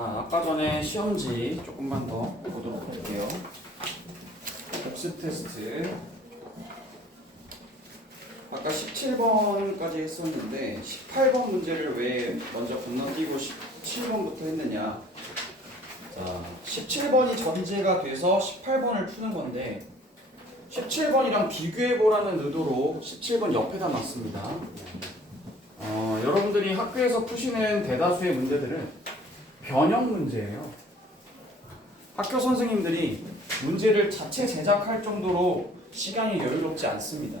자, 아까 전에 시험지 조금만 더 보도록 할게요. 복습 테스트. 아까 17번까지 했었는데 18번 문제를 왜 먼저 건너뛰고 17번부터 했느냐. 자, 17번이 전제가 돼서 18번을 푸는 건데 17번이랑 비교해보라는 의도로 17번 옆에다 놨습니다. 여러분들이 학교에서 푸시는 대다수의 문제들은 변형 문제예요. 학교 선생님들이 문제를 자체 제작할 정도로 시간이 여유롭지 않습니다.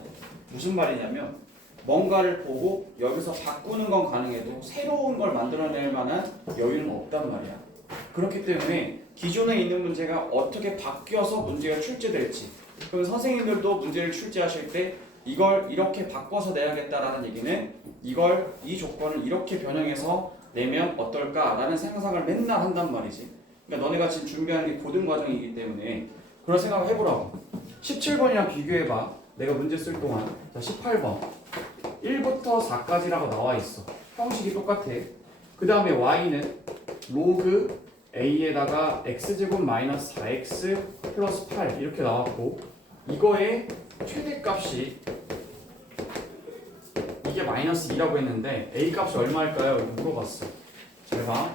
무슨 말이냐면 뭔가를 보고 여기서 바꾸는 건 가능해도 새로운 걸 만들어낼 만한 여유는 없단 말이야. 그렇기 때문에 기존에 있는 문제가 어떻게 바뀌어서 문제가 출제될지, 그럼 선생님들도 문제를 출제하실 때 이걸 이렇게 바꿔서 내야겠다라는 얘기는 이 조건을 이렇게 변형해서 내면 어떨까라는 상상을 맨날 한단 말이지. 그러니까 너네가 지금 준비하는 게 고등 과정이기 때문에 그런 생각을 해보라고. 17번이랑 비교해봐. 내가 문제 쓸 동안. 자, 18번 1부터 4까지라고 나와 있어. 형식이 똑같아. 그 다음에 y는 로그 a에다가 x제곱 마이너스 4x 플러스 8 이렇게 나왔고, 이거의 최대값이 이게 마이너스 2라고 했는데 a 값이 얼마일까요? 이렇게 물어봤어. 잘 봐.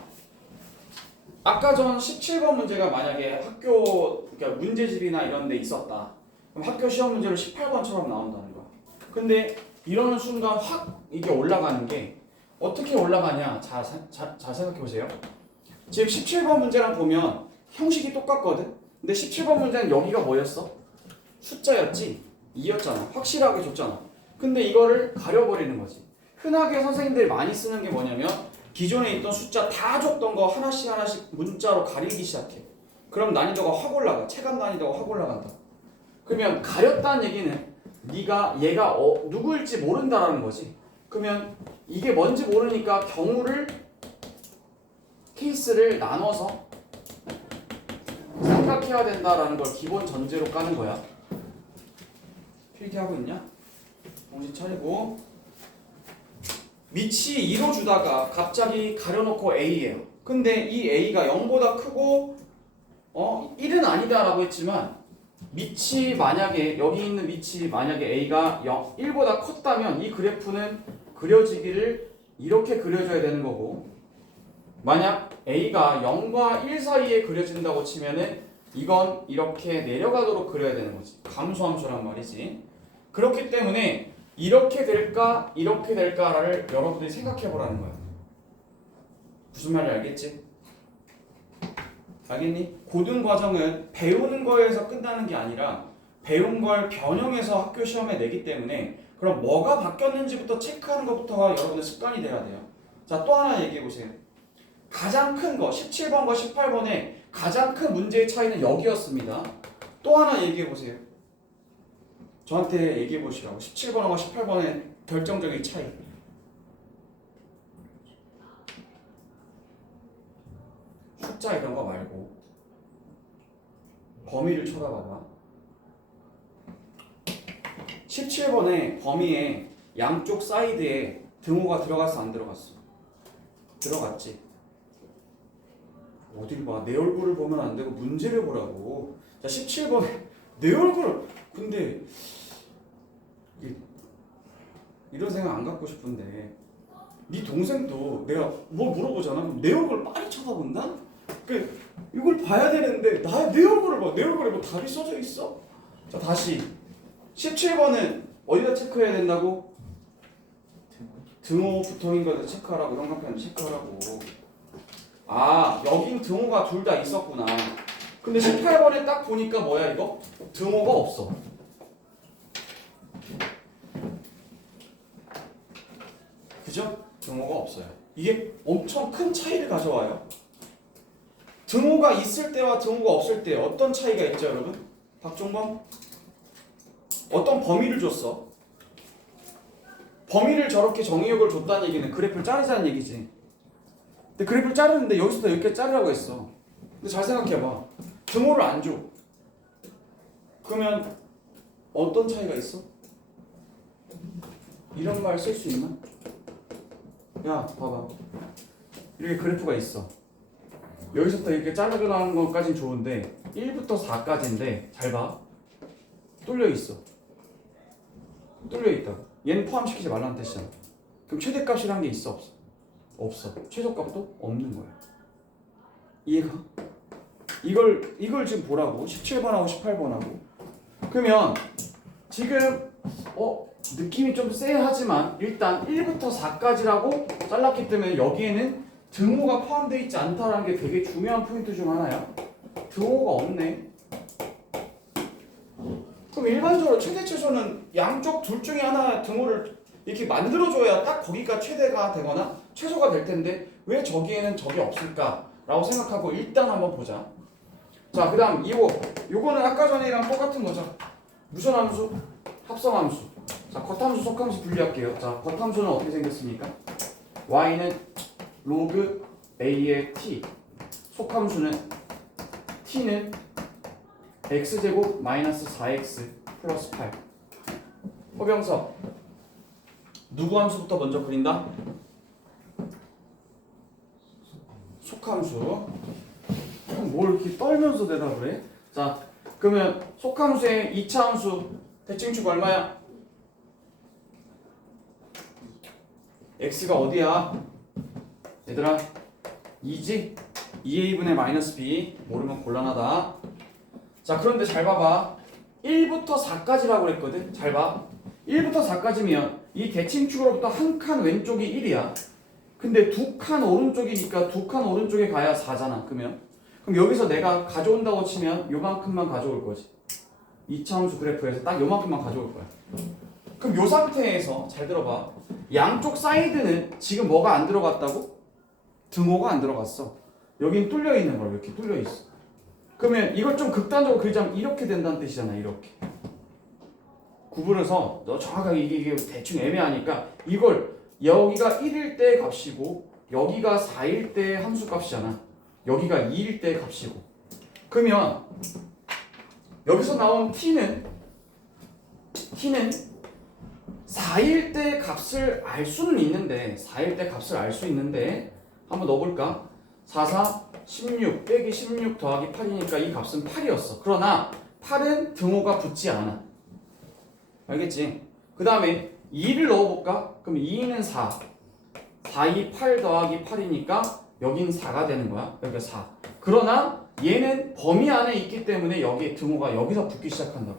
아까 전 17번 문제가 만약에 학교 그러니까 문제집이나 이런 데 있었다. 그럼 학교 시험 문제로 18번처럼 나온다는 거야. 근데 이러는 순간 확 이게 올라가는 게 어떻게 올라가냐? 잘 생각해 보세요. 지금 17번 문제랑 보면 형식이 똑같거든. 근데 17번 문제는 여기가 뭐였어? 숫자였지? 2였잖아. 확실하게 줬잖아. 근데 이거를 가려버리는 거지. 흔하게 선생님들이 많이 쓰는 게 뭐냐면 기존에 있던 숫자 다 줬던 거 하나씩 문자로 가리기 시작해. 그럼 난이도가 확 올라가. 체감 난이도가 확 올라간다. 그러면 가렸다는 얘기는 얘가 누구일지 모른다라는 거지. 그러면 이게 뭔지 모르니까 케이스를 나눠서 생각해야 된다라는 걸 기본 전제로 까는 거야. 필기하고 있냐? 정신 차리고. 밑이 2로 주다가 갑자기 가려놓고 A예요. 근데 이 A가 0보다 크고 1은 아니다라고 했지만 밑이 만약에 여기 있는 밑이 만약에 A가 1보다 컸다면 이 그래프는 그려지기를 이렇게 그려줘야 되는 거고, 만약 A가 0과 1 사이에 그려진다고 치면은 이건 이렇게 내려가도록 그려야 되는 거지. 감소함수란 말이지. 그렇기 때문에 이렇게 될까 이렇게 될까를 여러분들이 생각해 보라는 거야. 무슨 말인지 알겠지? 알겠니? 고등 과정은 배우는 거에서 끝나는 게 아니라 배운 걸 변형해서 학교 시험에 내기 때문에 그럼 뭐가 바뀌었는지부터 체크하는 것부터가 여러분의 습관이 돼야 돼요. 자, 또 하나 얘기해 보세요. 가장 큰 거 17번과 18번의 가장 큰 문제의 차이는 여기였습니다. 또 하나 얘기해 보세요. 저한테 얘기해 보시라고. 17번과 18번의 결정적인 차이. 숫자 이런 거 말고 범위를 쳐다봐봐. 17번의 범위에 양쪽 사이드에 등호가 들어갔어 안 들어갔어? 들어갔지. 어딜 봐. 내 얼굴을 보면 안 되고 문제를 보라고. 자, 17번에 내 얼굴을, 근데 이런 생각 안 갖고 싶은데 네 동생도 내가 뭐 물어보잖아. 그럼 내 얼굴을 많이 쳐다본다? 이걸 봐야 되는데 내 얼굴을 봐. 내 얼굴에 뭐 답이 써져 있어? 자, 다시 17번은 어디다 체크해야 된다고? 등호 붙어있는 거에다 체크하라고. 형광펜 체크하라고. 아, 여긴 등호가 둘 다 있었구나. 근데 18번에 딱 보니까 뭐야 이거? 등호가 없어. 그죠? 등호가 없어요. 이게 엄청 큰 차이를 가져와요. 등호가 있을 때와 등호가 없을 때 어떤 차이가 있죠, 여러분? 박종범? 어떤 범위를 줬어? 범위를 저렇게 정의역을 줬다는 얘기는 그래프를 자르자는 얘기지. 근데 그래프를 자르는데 여기서부터 여기까지 자르라고 했어. 근데 잘 생각해봐. 등호를 안 줘. 그러면 어떤 차이가 있어? 이런 말 쓸 수 있나? 야, 봐봐. 이렇게 그래프가 있어. 여기서부터 이렇게 자르고 나오는 것까진 좋은데 1부터 4까지인데 잘 봐. 뚫려 있어. 뚫려 있다고. 얘는 포함시키지 말라는 뜻이잖아. 그럼 최대값이란 게 있어 없어? 없어. 최소값도 없는 거야. 이해가? 이걸 지금 보라고. 17번하고 18번하고. 그러면 지금 느낌이 좀 쎄하지만 일단 1부터 4까지라고 잘랐기 때문에 여기에는 등호가 포함되어 있지 않다는 게 되게 중요한 포인트 중 하나야. 등호가 없네. 그럼 일반적으로 최대 최소는 양쪽 둘 중에 하나 등호를 이렇게 만들어줘야 딱 거기가 최대가 되거나 최소가 될 텐데 왜 저기에는 저게 없을까라고 생각하고 일단 한번 보자. 자, 그 다음 요거는 아까 전이랑 똑같은 거죠. 무슨 함수? 합성함수. 자, 겉함수, 속함수 분리할게요. 자, 겉함수는 어떻게 생겼습니까? y는 로그 a의 t. 속함수는 t는 x제곱 마이너스 4x 플러스 8. 허병석. 누구 함수부터 먼저 그린다? 속함수. 뭘 이렇게 떨면서 대답을 해? 자, 그러면 속함수의 2차 함수 대칭축 얼마야? x가 어디야? 얘들아 2지? 2a분의 마이너스 b. 모르면 곤란하다. 자, 그런데 잘 봐봐. 1부터 4까지라고 그랬거든. 잘 봐. 1부터 4까지면 이 대칭축으로부터 한 칸 왼쪽이 1이야. 근데 두 칸 오른쪽이니까 두 칸 오른쪽에 가야 4잖아. 그럼 여기서 내가 가져온다고 치면 요만큼만 가져올 거지. 2차 함수 그래프에서 딱 요만큼만 가져올 거야. 그럼 요 상태에서 잘 들어봐. 양쪽 사이드는 지금 뭐가 안 들어갔다고? 등호가 안 들어갔어. 여긴 뚫려 있는 거야. 이렇게 뚫려 있어. 그러면 이걸 좀 극단적으로 그리자면 이렇게 된다는 뜻이잖아. 이렇게 구분해서 너 정확하게 이게 대충 애매하니까 이걸 여기가 1일 때 값이고 여기가 4일 때 함수 값이잖아. 여기가 2일 때 값이고. 그러면 여기서 나온 t는 4일 때 값을 알 수는 있는데 4일 때 값을 알 수 있는데 한번 넣어볼까? 4, 4, 16 빼기 16 더하기 8이니까 이 값은 8이었어. 그러나 8은 등호가 붙지 않아. 알겠지? 그 다음에 2를 넣어볼까? 그럼 2는 4 4, 2, 8 더하기 8이니까 여긴 4가 되는 거야. 여기가 4. 그러나 얘는 범위 안에 있기 때문에 여기 등호가 여기서 붙기 시작한다고.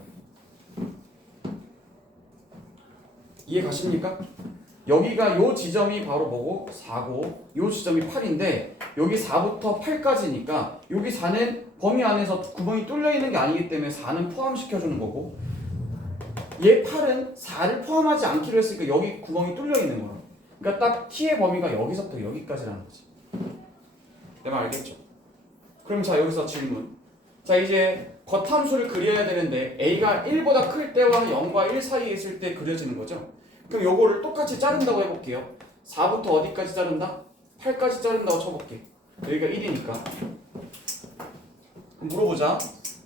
이해 가십니까? 여기가 요 지점이 바로 뭐고? 4고 요 지점이 8인데 여기 4부터 8까지니까 여기 4는 범위 안에서 구멍이 뚫려 있는 게 아니기 때문에 4는 포함시켜주는 거고 얘 8은 4를 포함하지 않기로 했으니까 여기 구멍이 뚫려 있는 거야. 그러니까 딱 t의 범위가 여기서부터 여기까지라는 거지. 내 말 알겠죠? 그럼 자 여기서 질문. 자 이제 겉함수를 그려야 되는데 a가 1보다 클 때와 0과 1 사이에 있을 때 그려지는 거죠. 그럼 요거를 똑같이 자른다고 해볼게요. 4부터 어디까지 자른다? 8까지 자른다고 쳐볼게. 여기가 1이니까. 그럼 물어보자.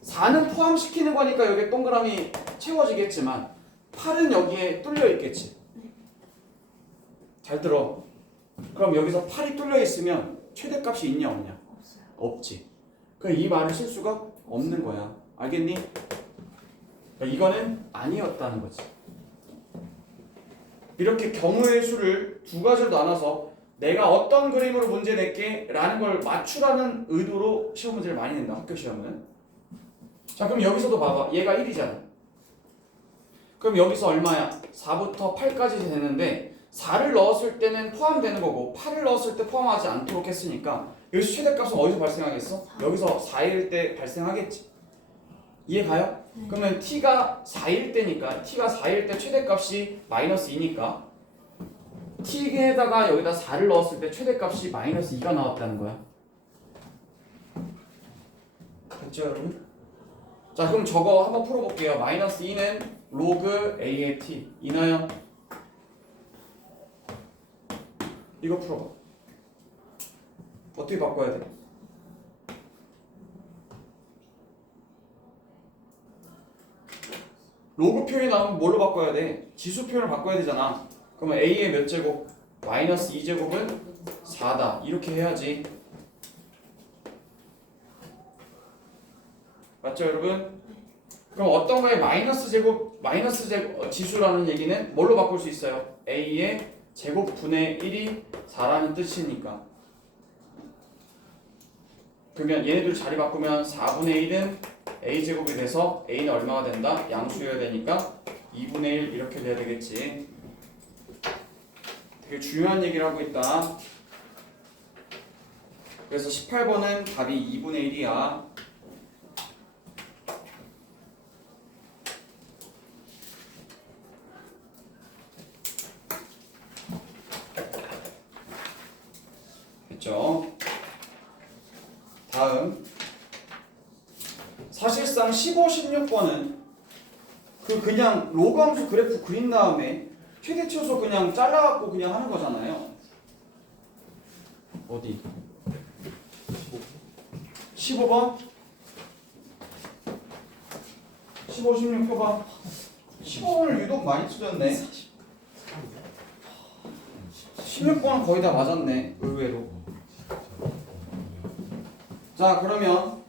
4는 포함시키는 거니까 여기 동그라미 채워지겠지만 8은 여기에 뚫려 있겠지. 잘 들어. 그럼 여기서 8이 뚫려 있으면 최대값이 있냐 없냐? 없어요. 없지. 그럼 이 말을 쓸 수가 없는 거야. 알겠니? 그러니까 이거는 아니었다는 거지. 이렇게 경우의 수를 두 가지로 나눠서 내가 어떤 그림으로 문제 낼게 라는 걸 맞추라는 의도로 시험 문제를 많이 낸다. 학교 시험은. 자 그럼 여기서도 봐봐. 얘가 1이잖아. 그럼 여기서 얼마야? 4부터 8까지 되는데 4를 넣었을 때는 포함되는 거고 8을 넣었을 때 포함하지 않도록 했으니까 여기서 최대값은 어디서 발생하겠어? 여기서 4일 때 발생하겠지. 이해 가요? 네. 그러면 t가 4일 때니까 t가 4일 때 최대값이 마이너스 2니까 t에다가 여기다 4를 넣었을 때 최대값이 마이너스 2가 나왔다는 거야. 됐죠 여러분? 자 그럼 저거 한번 풀어볼게요. 마이너스 2는 로그 a의 t 이나요? 이거 풀어봐. 어떻게 바꿔야 돼? 로그 표현이 나오면 뭘로 바꿔야 돼? 지수 표현을 바꿔야 되잖아. 그러면 a의 몇 제곱? 마이너스 2제곱은 4다. 이렇게 해야지. 맞죠 여러분? 그럼 어떤 거에 마이너스 제곱 지수라는 얘기는 뭘로 바꿀 수 있어요? a의 제곱 분의 1이 4라는 뜻이니까. 그러면 얘네들 자리 바꾸면 4분의 1은 a제곱이 돼서 a는 얼마가 된다? 양수여야 되니까 2분의 1 이렇게 돼야 되겠지. 되게 중요한 얘기를 하고 있다. 그래서 18번은 답이 2분의 1이야. 됐죠? 다음 사실상 15, 16번은 그냥 로그 함수 그래프 그린 다음에 최대치수 그냥 잘라갖고 그냥 하는 거잖아요. 어디? 15번? 15, 16 펴봐. 15번을 유독 많이 틀렸네. 16번은 거의 다 맞았네. 의외로. 자 그러면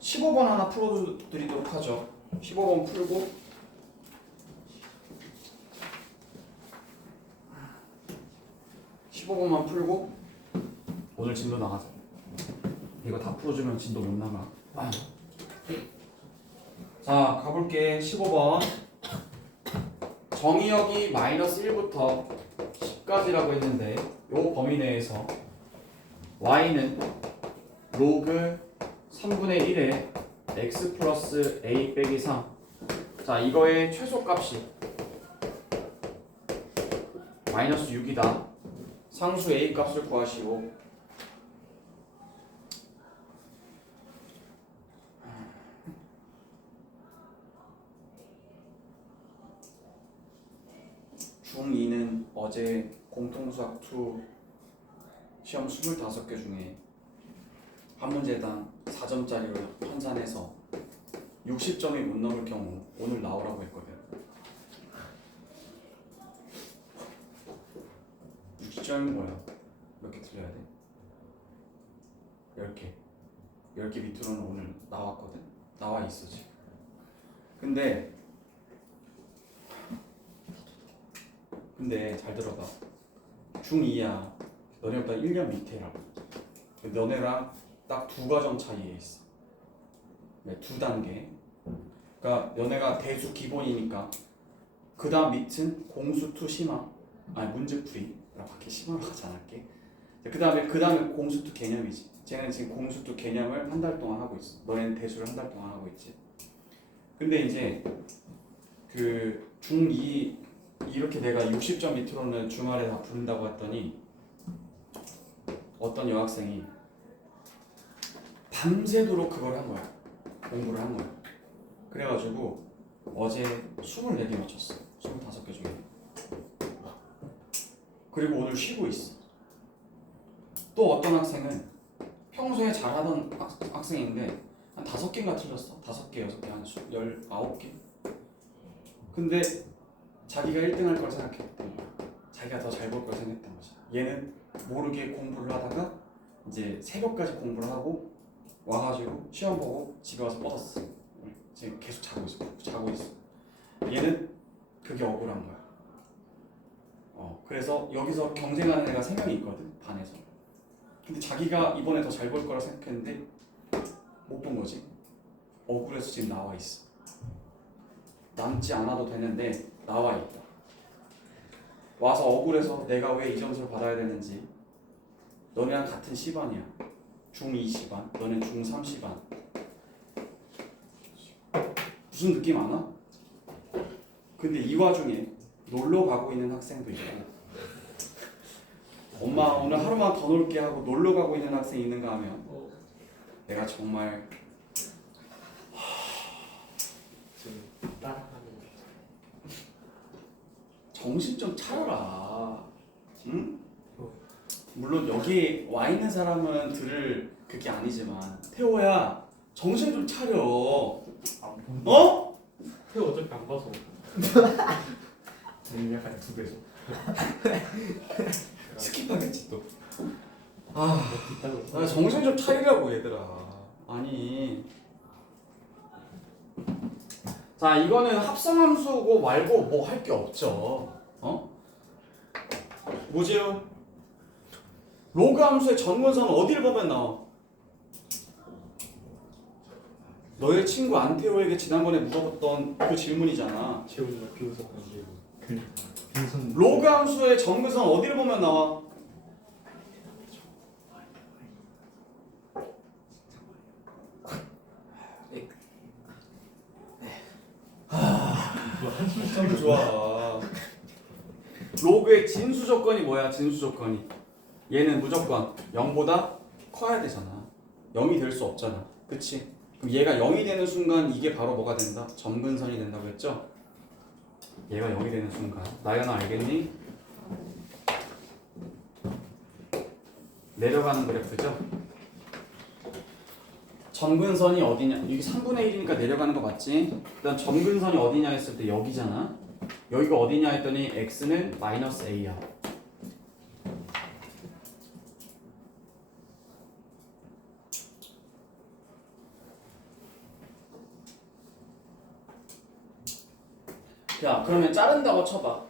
15번 하나 풀어드리도록 하죠. 15번 풀고 15번만 풀고 오늘 진도 나가자. 이거 다 풀어주면 진도 못 나가. 자 가볼게. 15번 정의역이 마이너스 1부터 10까지라고 했는데 요 범위 내에서 y는 로그 3분의 1에 x 플러스 a 빼기 3. 자 이거의 최소값이 마이너스 6이다. 상수 a 값을 구하시오. 중2는 어제 공통수학 2 시험 25개 중에 한 문제당 4점짜리로 환산해서 60점이 못 넘을 경우 오늘 나오라고 했거든. 60점이 뭐야? 몇 개 틀려야 돼? 10개. 10개 밑으로는 오늘 나왔거든. 나와 있어 지금. 근데 잘 들어봐. 중2야. 너네보다 1년 밑에라. 너네랑 딱 2과정 차이에 있어. 네, 2단계. 그러니까 너네가 대수 기본이니까 그 다음 밑은 공수2 심화. 아니 문제풀이. 나 밖에 심화로 하지 않을게. 그 다음에 공수2 개념이지. 쟤는 지금 공수2 개념을 한 달 동안 하고 있어. 너네는 대수를 한 달 동안 하고 있지. 근데 이제 그 중2 이렇게 내가 60점 밑으로는 주말에 다 부른다고 했더니 어떤 여학생이 밤새도록 그걸 한 거야. 공부를 한 거야. 그래가지고 어제 24개 맞췄어. 25개 중에. 그리고 오늘 쉬고 있어. 또 어떤 학생은 평소에 잘하던 학생인데 한 5개인가 틀렸어. 5개, 6개, 한 19개. 근데 자기가 1등 할 걸 생각했던 거야. 자기가 더 잘 볼 걸 생각했던 거지. 얘는 모르게 공부를 하다가 이제 새벽까지 공부를 하고 와가지고 시험 보고 집에 와서 뻗었어. 지금 계속 자고 있어. 얘는 그게 억울한 거야. 그래서 여기서 경쟁하는 애가 3명이 있거든, 반에서. 근데 자기가 이번에 더 잘 볼 거라 생각했는데 못 본 거지. 억울해서 지금 나와 있어. 남지 않아도 되는데 나와 있다. 와서 억울해서 내가 왜 이 점수를 받아야 되는지. 너네랑 같은 시반이야. 중2 시반, 너네 중3 시반. 무슨 느낌 아나? 근데 이 와중에 놀러 가고 있는 학생도 있고, 엄마 오늘 하루만 더 놀게 하고 놀러 가고 있는 학생이 있는가 하면 내가 정말 정신 좀 차려라. 응? 물론 여기 와 있는 사람은 들을 그게 아니지만 태호야 정신 좀 차려. 어? 태호 어차피 안 봐서. 저는 약간 2배죠. 스킵하겠지 또. 나 정신 좀 차리라고 얘들아. 아니. 자, 이거는 합성함수고 말고 뭐 할 게 없죠. 어? 뭐지요? 로그 함수의 정근선은 어딜 보면 나와? 너의 친구 안테오에게 지난번에 물어봤던 그 질문이잖아. 재훈이가 비웃었던 게 빈선 로그 함수의 정근선 어디를 보면 나와? 참 좋아. 로그의 진수 조건이 뭐야? 진수 조건이 얘는 무조건 0보다 커야 되잖아. 0이 될 수 없잖아. 그치? 그럼 얘가 0이 되는 순간 이게 바로 뭐가 된다? 점근선이 된다고 했죠? 얘가 0이 되는 순간 나연아 알겠니? 내려가는 그래프죠? 점근선이 어디냐? 이게 3분의 1이니까 내려가는 거 맞지? 일단 점근선이 어디냐 했을 때 여기잖아. 여기가 어디냐 했더니 x는 마이너스 a야. 자, 그러면 자른다고 쳐봐.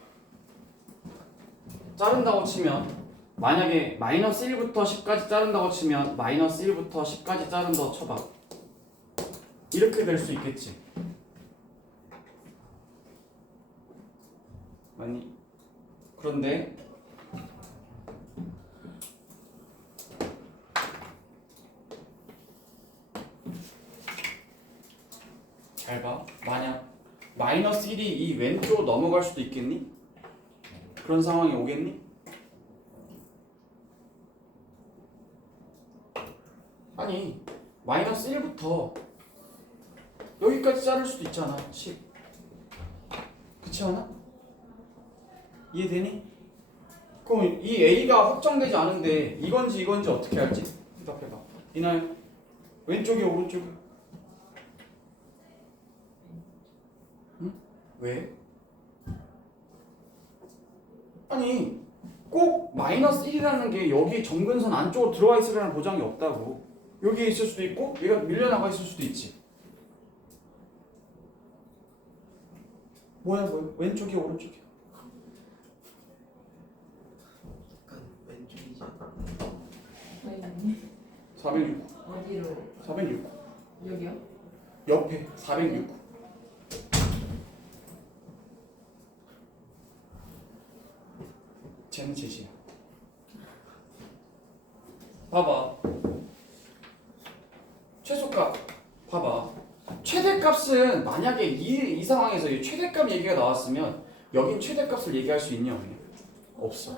자른다고 치면 만약에 마이너스 1부터 10까지 자른다고 치면 마이너스 1부터 10까지 자른다고 쳐봐. 이렇게 될 수 있겠지. 맞니? 그런데 잘 봐. 만약 마이너스 1이 이 왼쪽으로 넘어갈 수도 있겠니? 그런 상황이 오겠니? 아니 마이너스 1부터 여기까지 자를 수도 있잖아. 10 그렇지 않아? 이해되니? 그럼 이 A가 확정되지 않은데 이건지 어떻게 알지? 대답해봐. 이날 왼쪽이 오른쪽이? 응? 왜? 아니 꼭 마이너스 1이라는 게 여기 점근선 안쪽으로 들어와 있으라는 보장이 없다고. 여기에 있을 수도 있고 얘가 밀려나가 있을 수도 있지. 뭐야? 왼쪽이 오른쪽이? 약간 왼쪽이지. 왜? 469. 어디로? 469. 여기요? 옆에 469. 쟤는 제시야. 봐봐. 최소값 봐봐. 최대값은 만약에 이 상황에서 이 최대값 얘기가 나왔으면 여긴 최대값을 얘기할 수 있냐 없냐? 없어.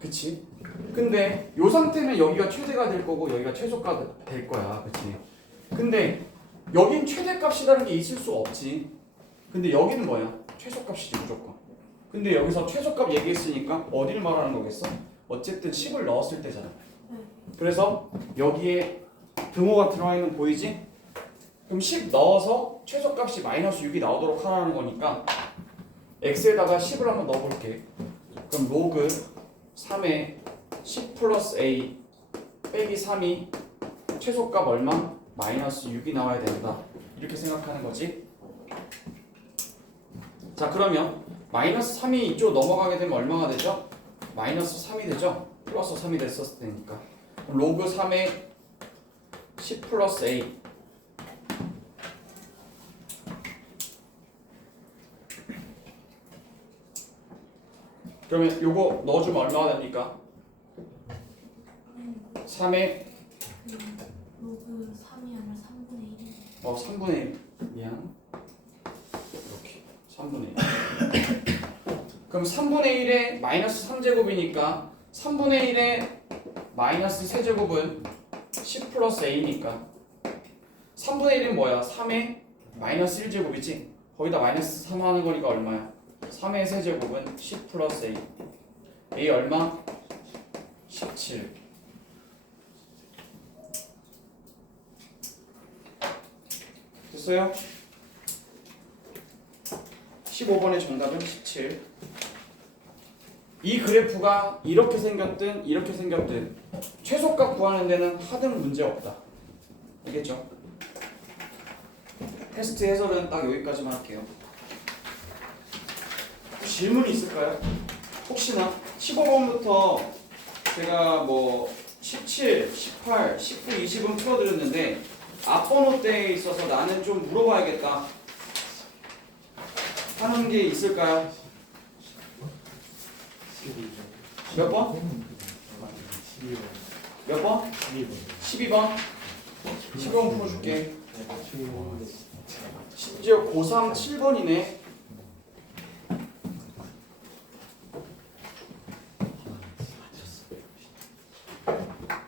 그치? 근데 이 상태는 여기가 최대가 될 거고 여기가 최소값 될 거야. 그치? 근데 여긴 최대값이라는 게 있을 수 없지. 근데 여기는 뭐야? 최소값이지 무조건. 근데 여기서 최소값 얘기했으니까 어디를 말하는 거겠어? 어쨌든 10을 넣었을 때잖아. 그래서 여기에 등호가 들어가 있는 거 보이지? 그럼 10 넣어서 최소값이 마이너스 6이 나오도록 하라는 거니까 x에다가 10을 한번 넣어볼게. 그럼 로그 3에 10 플러스 a 빼기 3이 최소값 얼마? 마이너스 6이 나와야 된다. 이렇게 생각하는 거지. 자 그러면 마이너스 3이 이쪽 넘어가게 되면 얼마가 되죠? 마이너스 3이 되죠? 플러스 3이 됐었을 테니까. 그럼 로그 3에 10 플러스 a 그러면 요거 넣어주면 얼마가 됩니까? 3에 로그 3이 아니라 3분의 1. 3분의 1 미안 이렇게 3분의 1 그럼 3분의 1에 마이너스 3제곱이니까 3분의 1에 마이너스 세제곱은 10 플러스 a니까 3분의 1은 뭐야? 3에 마이너스 1제곱이지? 거기다 마이너스 3 하는 거니까 얼마야? 3의 세제곱은 10 플러스 a a 얼마? 17 됐어요? 15번의 정답은 17 이 그래프가 이렇게 생겼든 이렇게 생겼든 최소값 구하는 데는 하등 문제 없다. 알겠죠? 테스트 해설은 딱 여기까지만 할게요. 질문이 있을까요? 혹시나 15번부터 제가 뭐 17, 18, 19, 20은 풀어드렸는데 앞번호 때에 있어서 나는 좀 물어봐야겠다 하는 게 있을까요? 12번. 몇 번? 12번. 몇 번? 12번. 12번? 12번 풀어줄게. 12번. 심지어 고3 7번이네.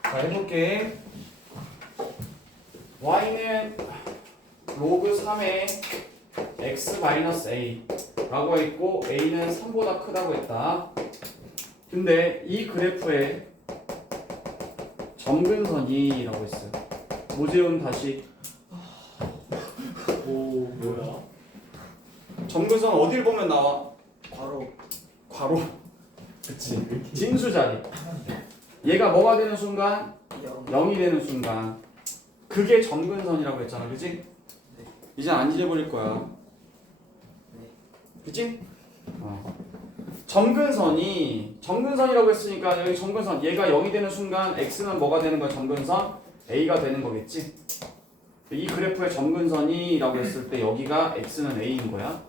자, 해볼게. y는 로그 3의 x-a 라고 했고 a는 3보다 크다고 했다. 근데 이 그래프에 점근선이라고 했어요. 모재훈 다시. 오 뭐야? 점근선 어딜 보면 나와? 바로 괄호. 그치. 진수 자리. 얘가 뭐가 되는 순간? 0이 되는 순간. 그게 점근선이라고 했잖아. 그치? 이제 안 잊어버릴 거야. 그치? 점근선이라고 했으니까 여기 점근선 얘가 0이 되는 순간 x는 뭐가 되는 거야? 점근선 a가 되는 거겠지? 이 그래프의 점근선이라고 했을 때 여기가 x는 a인 거야.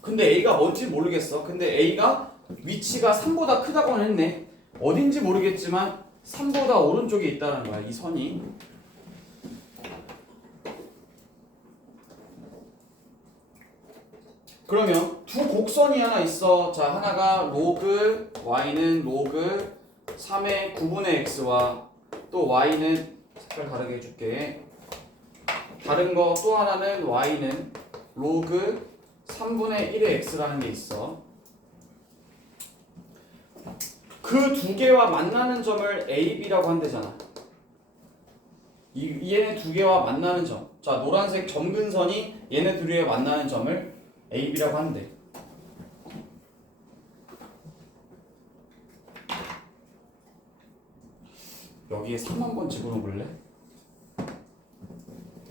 근데 a가 뭔지 모르겠어. 근데 a가 위치가 3보다 크다고는 했네. 어딘지 모르겠지만 3보다 오른쪽에 있다는 거야. 이 선이. 그러면 두 곡선이 하나 있어. 자, 하나가 로그 y는 로그 3의 9분의 x와 또 y는 색깔 다르게 해줄게. 다른 거 또 하나는 y는 로그 3분의 1의 x라는 게 있어. 그 두 개와 만나는 점을 A, B라고 한대잖아. 얘네 두 개와 만나는 점. 자, 노란색 점근선이 얘네 둘이 만나는 점을 A, B라고 한대. 여기에 3 한번 집어넣어볼래?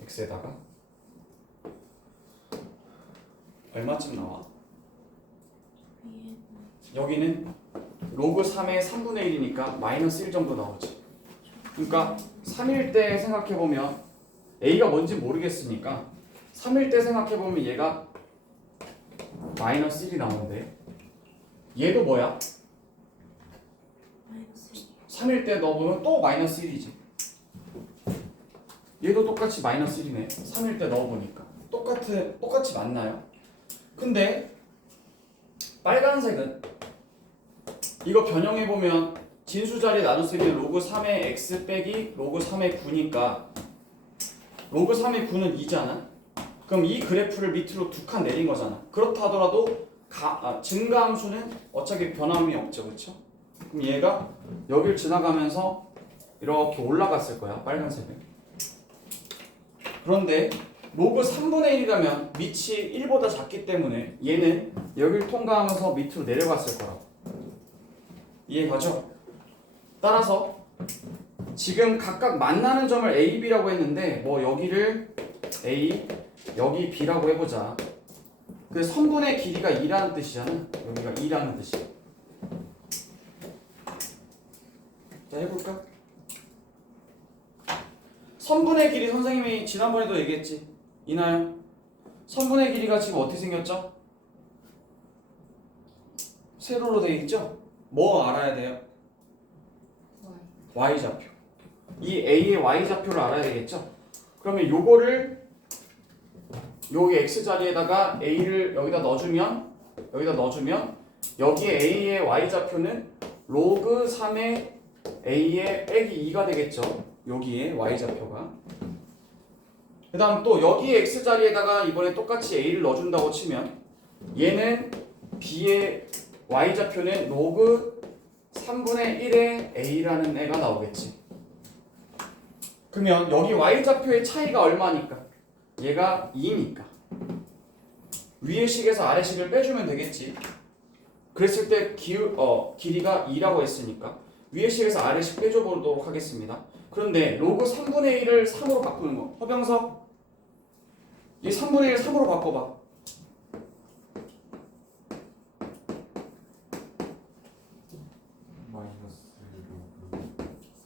X에다가 얼마쯤 나와? 여기는 로그 3의 3분의 1이니까 마이너스 1 정도 나오지. 그러니까 3일 때 생각해보면 A가 뭔지 모르겠으니까 3일 때 생각해보면 얘가 마이너스 1이 나오는데 얘도 뭐야? 3일 때 넣어보면 또 마이너스 1이지. 얘도 똑같이 마이너스 1이네. 3일 때 넣어보니까 똑같이 맞나요? 근데 빨간색은 이거 변형해보면 진수 자리에 나눌 수 있는 로그 3의 x 빼기 로그 3의 9니까 로그 3의 9는 2잖아. 그럼 이 그래프를 밑으로 두 칸 내린 거잖아. 그렇다 하더라도 증가함수는 어차피 변함이 없죠. 그렇죠? 그럼 얘가 여길 지나가면서 이렇게 올라갔을 거야. 빨간색은. 그런데 로그 3분의 1이라면 밑이 1보다 작기 때문에 얘는 여길 통과하면서 밑으로 내려갔을 거라고. 이해가죠? 따라서 지금 각각 만나는 점을 A, B라고 했는데 뭐 여기를 A, 여기 B라고 해보자. 그 선분의 길이가 2라는 뜻이잖아. 여기가 2라는 뜻이야. 자, 해볼까? 선분의 길이 선생님이 지난번에도 얘기했지. 이나요? 선분의 길이가 지금 어떻게 생겼죠? 세로로 되어 있죠? 뭐 알아야 돼요? Y좌표. 이 A의 Y좌표를 알아야 되겠죠? 그러면 요거를 여기 X 자리에다가 A를 여기다 넣어주면 여기에 A의 Y좌표는 로그 3의 A의 빼기 2가 되겠죠? 여기에 Y좌표가. 그 다음 또 여기 X 자리에다가 이번에 똑같이 A를 넣어준다고 치면 얘는 B의 Y좌표는 로그 3분의 1의 A라는 애가 나오겠지. 그러면 여기 Y좌표의 차이가 얼마니까? 얘가 2니까 위의 식에서 아래 식을 빼주면 되겠지. 그랬을 때 길이가 2라고 했으니까 위의 식에서 아래 식 빼줘보도록 하겠습니다. 그런데 로그 3분의 1을 3으로 바꾸는 거. 허병석 이 3분의 1 3으로 바꿔봐. 마이너스 로그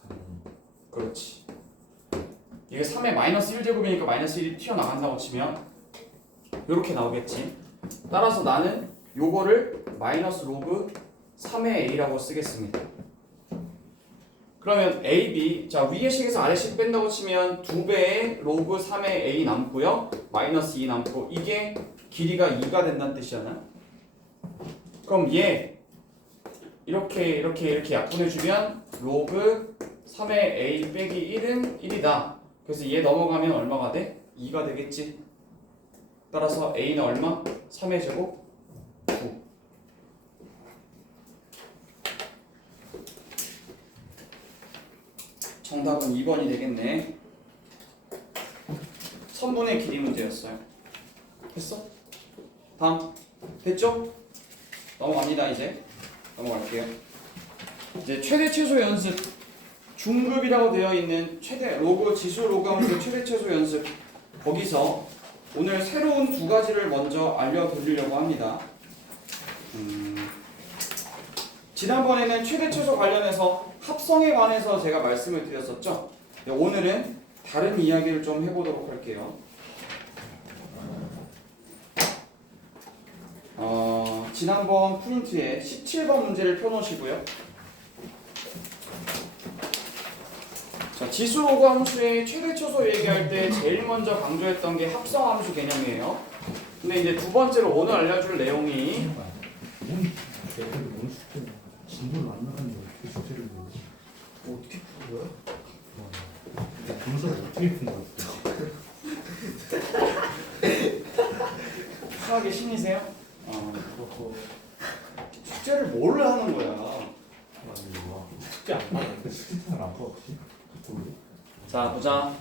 3. 그렇지. 이게 3의 마이너스 1제곱이니까 마이너스 1이 튀어나간다고 치면 이렇게 나오겠지. 따라서 나는 요거를 마이너스 로그 3의 a라고 쓰겠습니다. 그러면 a, b 자 위의 식에서 아래 식 뺀다고 치면 2배의 로그 3의 a 남고요. 마이너스 2 남고 이게 길이가 2가 된다는 뜻이잖아. 그럼 얘 이렇게 약분해주면 로그 3의 a 빼기 1은 1이다. 그래서 얘 넘어가면 얼마가 돼? 2가 되겠지. 따라서 a는 얼마? 3의 제곱 9. 정답은 2번이 되겠네. 선분의 길이 문제였어요. 됐어? 다음 됐죠? 넘어갑니다. 이제 넘어갈게요. 이제 최대 최소 연습 중급이라고 되어 있는 최대 로그 지수 로그 함수 최대 최소 연습 거기서 오늘 새로운 두 가지를 먼저 알려드리려고 합니다. 지난번에는 최대 최소 관련해서 합성에 관해서 제가 말씀을 드렸었죠. 오늘은 다른 이야기를 좀 해보도록 할게요. 지난번 프린트에 17번 문제를 펴놓으시고요. 자, 지수 로그 함수의 최대 최소 얘기할 때 제일 먼저 강조했던 게 합성 함수 개념이에요. 근데 이제 두 번째로 오늘 알려줄 내용이 뭔 숙제냐? 진도를 안 나갔는데 어떻게 숙제를 뭐 어떻게 푸는 거야? 검사를 어떻게 푸는 거야? 수학의 신이세요? 그렇고 숙제를 뭘 하는 거야? 아니 와 숙제 안 나갔는데 숙제를 안 봐 혹시? 그쪽으로? 자, 보자.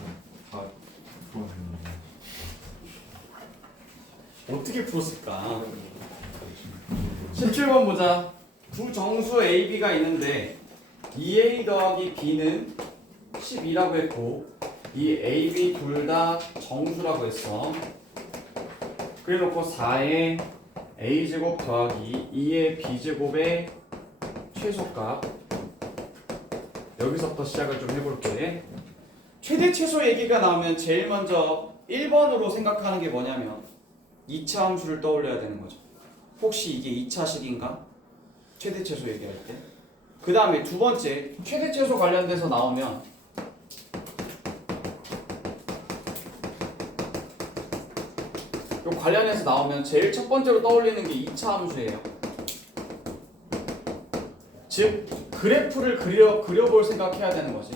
아 그거는 어떻게 풀었을까? 17번 보자. 두 정수 A, B가 있는데 2A 더하기 B는 12라고 했고 이 A, B 둘 다 정수라고 했어. 그래놓고 4의 A제곱 더하기 2의 B제곱의 최소값 여기서부터 시작을 좀 해볼게. 최대 최소 얘기가 나오면 제일 먼저 1번으로 생각하는 게 뭐냐면 2차 함수를 떠올려야 되는 거죠. 혹시 이게 2차식인가? 최대 최소 얘기할 때. 그 다음에 두 번째 최대 최소 관련돼서 나오면 요 관련해서 나오면 제일 첫 번째로 떠올리는 게 2차 함수예요. 즉 그래프를 그려볼 생각해야 되는 거지.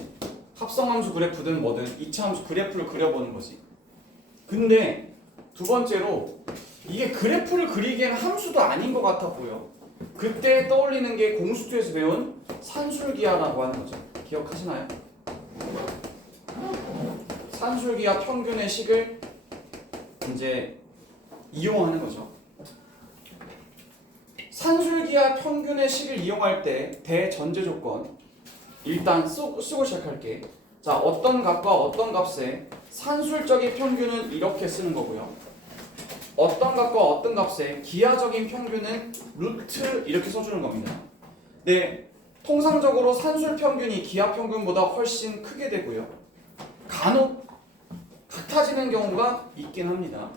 합성함수 그래프든 뭐든 2차 함수 그래프를 그려보는 거지. 근데 두 번째로 이게 그래프를 그리기에는 함수도 아닌 것 같아 보여. 그때 떠올리는 게 공수투에서 배운 산술기하라고 하는 거죠. 기억하시나요? 산술기하 평균의 식을 이제 이용하는 거죠. 산술기하 평균의 식을 이용할 때 대전제 조건 일단 쓰고 시작할게. 자, 어떤 값과 어떤 값의 산술적인 평균은 이렇게 쓰는 거고요. 어떤 값과 어떤 값의 기하적인 평균은 루트 이렇게 써주는 겁니다. 네, 통상적으로 산술 평균이 기하 평균보다 훨씬 크게 되고요. 간혹 같아지는 경우가 있긴 합니다.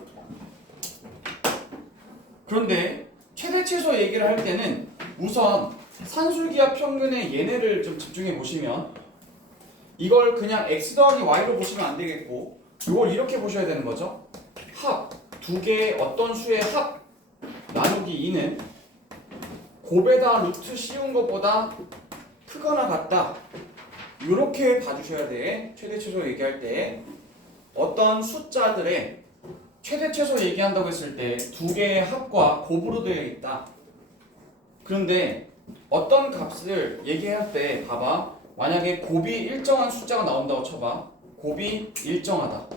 그런데 최대 최소 얘기를 할 때는 우선 산술기하 평균의 얘네를 좀 집중해 보시면 이걸 그냥 x 더하기 y로 보시면 안 되겠고 이걸 이렇게 보셔야 되는 거죠. 합, 두 개의 어떤 수의 합 나누기 2는 곱에다 루트 씌운 것보다 크거나 같다. 이렇게 봐주셔야 돼. 최대 최소 얘기할 때 어떤 숫자들의 최대 최소 얘기한다고 했을 때 두 개의 합과 곱으로 되어 있다. 그런데 어떤 값을 얘기할 때 봐봐. 만약에 곱이 일정한 숫자가 나온다고 쳐봐. 곱이 일정하다.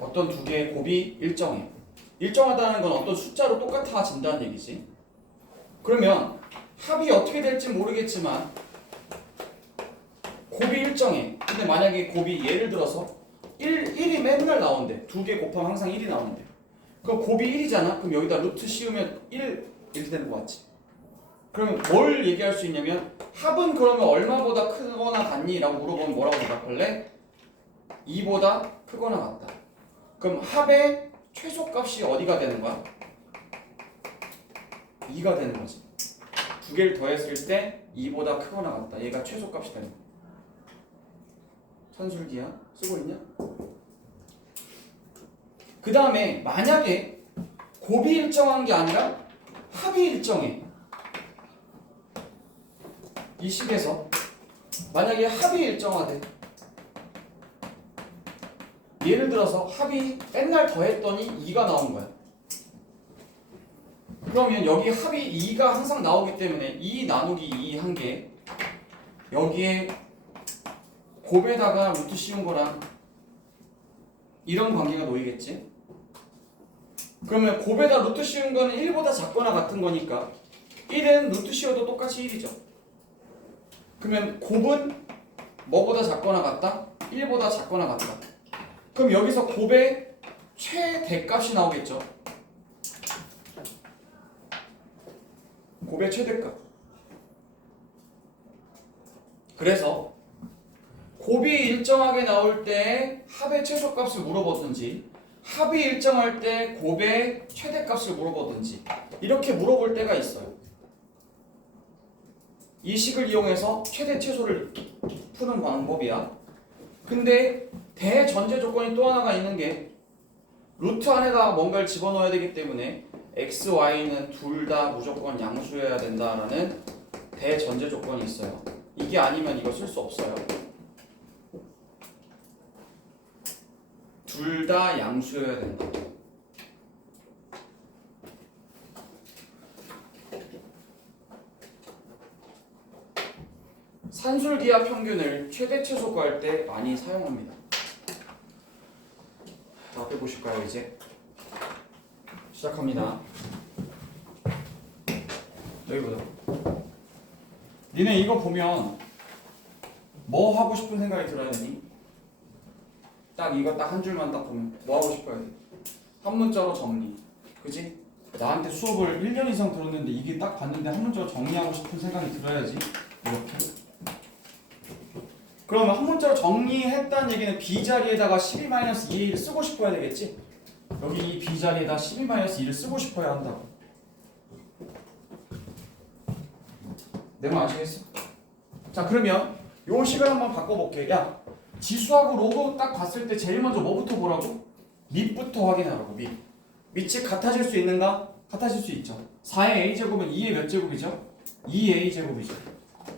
어떤 두 개의 곱이 일정해. 일정하다는 건 어떤 숫자로 똑같아진다는 얘기지. 그러면 합이 어떻게 될지 모르겠지만 곱이 일정해. 근데 만약에 곱이 예를 들어서 1이 맨날 나온대. 2개 곱하면 항상 1이 나온대. 그럼 곱이 1이잖아. 그럼 여기다 루트 씌우면 1 이렇게 되는 거 같지? 그러면 뭘 얘기할 수 있냐면 합은 그러면 얼마보다 크거나 같니? 라고 물어보면 뭐라고 대답할래? 2보다 크거나 같다. 그럼 합의 최소값이 어디가 되는 거야? 2가 되는 거지. 두 개를 더했을 때 2보다 크거나 같다. 얘가 최소값이 되는 거야. 산술기야? 쓰고 있냐? 그 다음에 만약에 곱이 일정한 게 아니라 합이 일정해. 이 식에서 만약에 합이 일정하대. 예를 들어서 합이 맨날 더했더니 2가 나온 거야. 그러면 여기 합이 2가 항상 나오기 때문에 2 나누기 2 한 개 여기에 곱에다가 루트 씌운 거랑 이런 관계가 놓이겠지? 그러면 곱에다 루트 씌운 거는 1보다 작거나 같은 거니까 1은 루트 씌워도 똑같이 1이죠. 그러면 곱은 뭐보다 작거나 같다? 1보다 작거나 같다. 그럼 여기서 곱의 최대값이 나오겠죠. 곱의 최대값. 그래서 곱이 일정하게 나올 때 합의 최소값을 물어보든지 합이 일정할 때 곱의 최대값을 물어보든지 이렇게 물어볼 때가 있어요. 이 식을 이용해서 최대 최소를 푸는 방법이야. 근데 대전제 조건이 또 하나가 있는 게 루트 안에다가 뭔가를 집어넣어야 되기 때문에 x, y는 둘 다 무조건 양수여야 된다라는 대전제 조건이 있어요. 이게 아니면 이거 쓸 수 없어요. 둘 다 양수여야 된다. 산술기하 평균을 최대 최소 구할 때 많이 사용합니다. 앞에 보실까요? 이제 시작합니다. 여기 보자. 니네 이거 보면 뭐 하고 싶은 생각이 들어야 되니? 딱 이거 딱 한 줄만 딱 보면 뭐 하고 싶어야 돼? 한 문자로 정리. 그지? 나한테 수업을 1년 이상 들었는데 이게 딱 봤는데 한 문자로 정리하고 싶은 생각이 들어야지. 이렇게. 그러면 한 문자로 정리했다는 얘기는 B 자리에다가 12-2를 쓰고 싶어야 되겠지? 여기 이 B 자리에다 12-2를 쓰고 싶어야 한다고. 내 말 아시겠어? 자, 그러면 요 식을 한번 바꿔볼게. 야, 지수하고 로그 딱 봤을 때 제일 먼저 뭐부터 보라고? 밑부터 확인하라고. 밑이 같아질 수 있는가? 같아질 수 있죠. 4의 a제곱은 2의 몇 제곱이죠? 2a제곱이죠.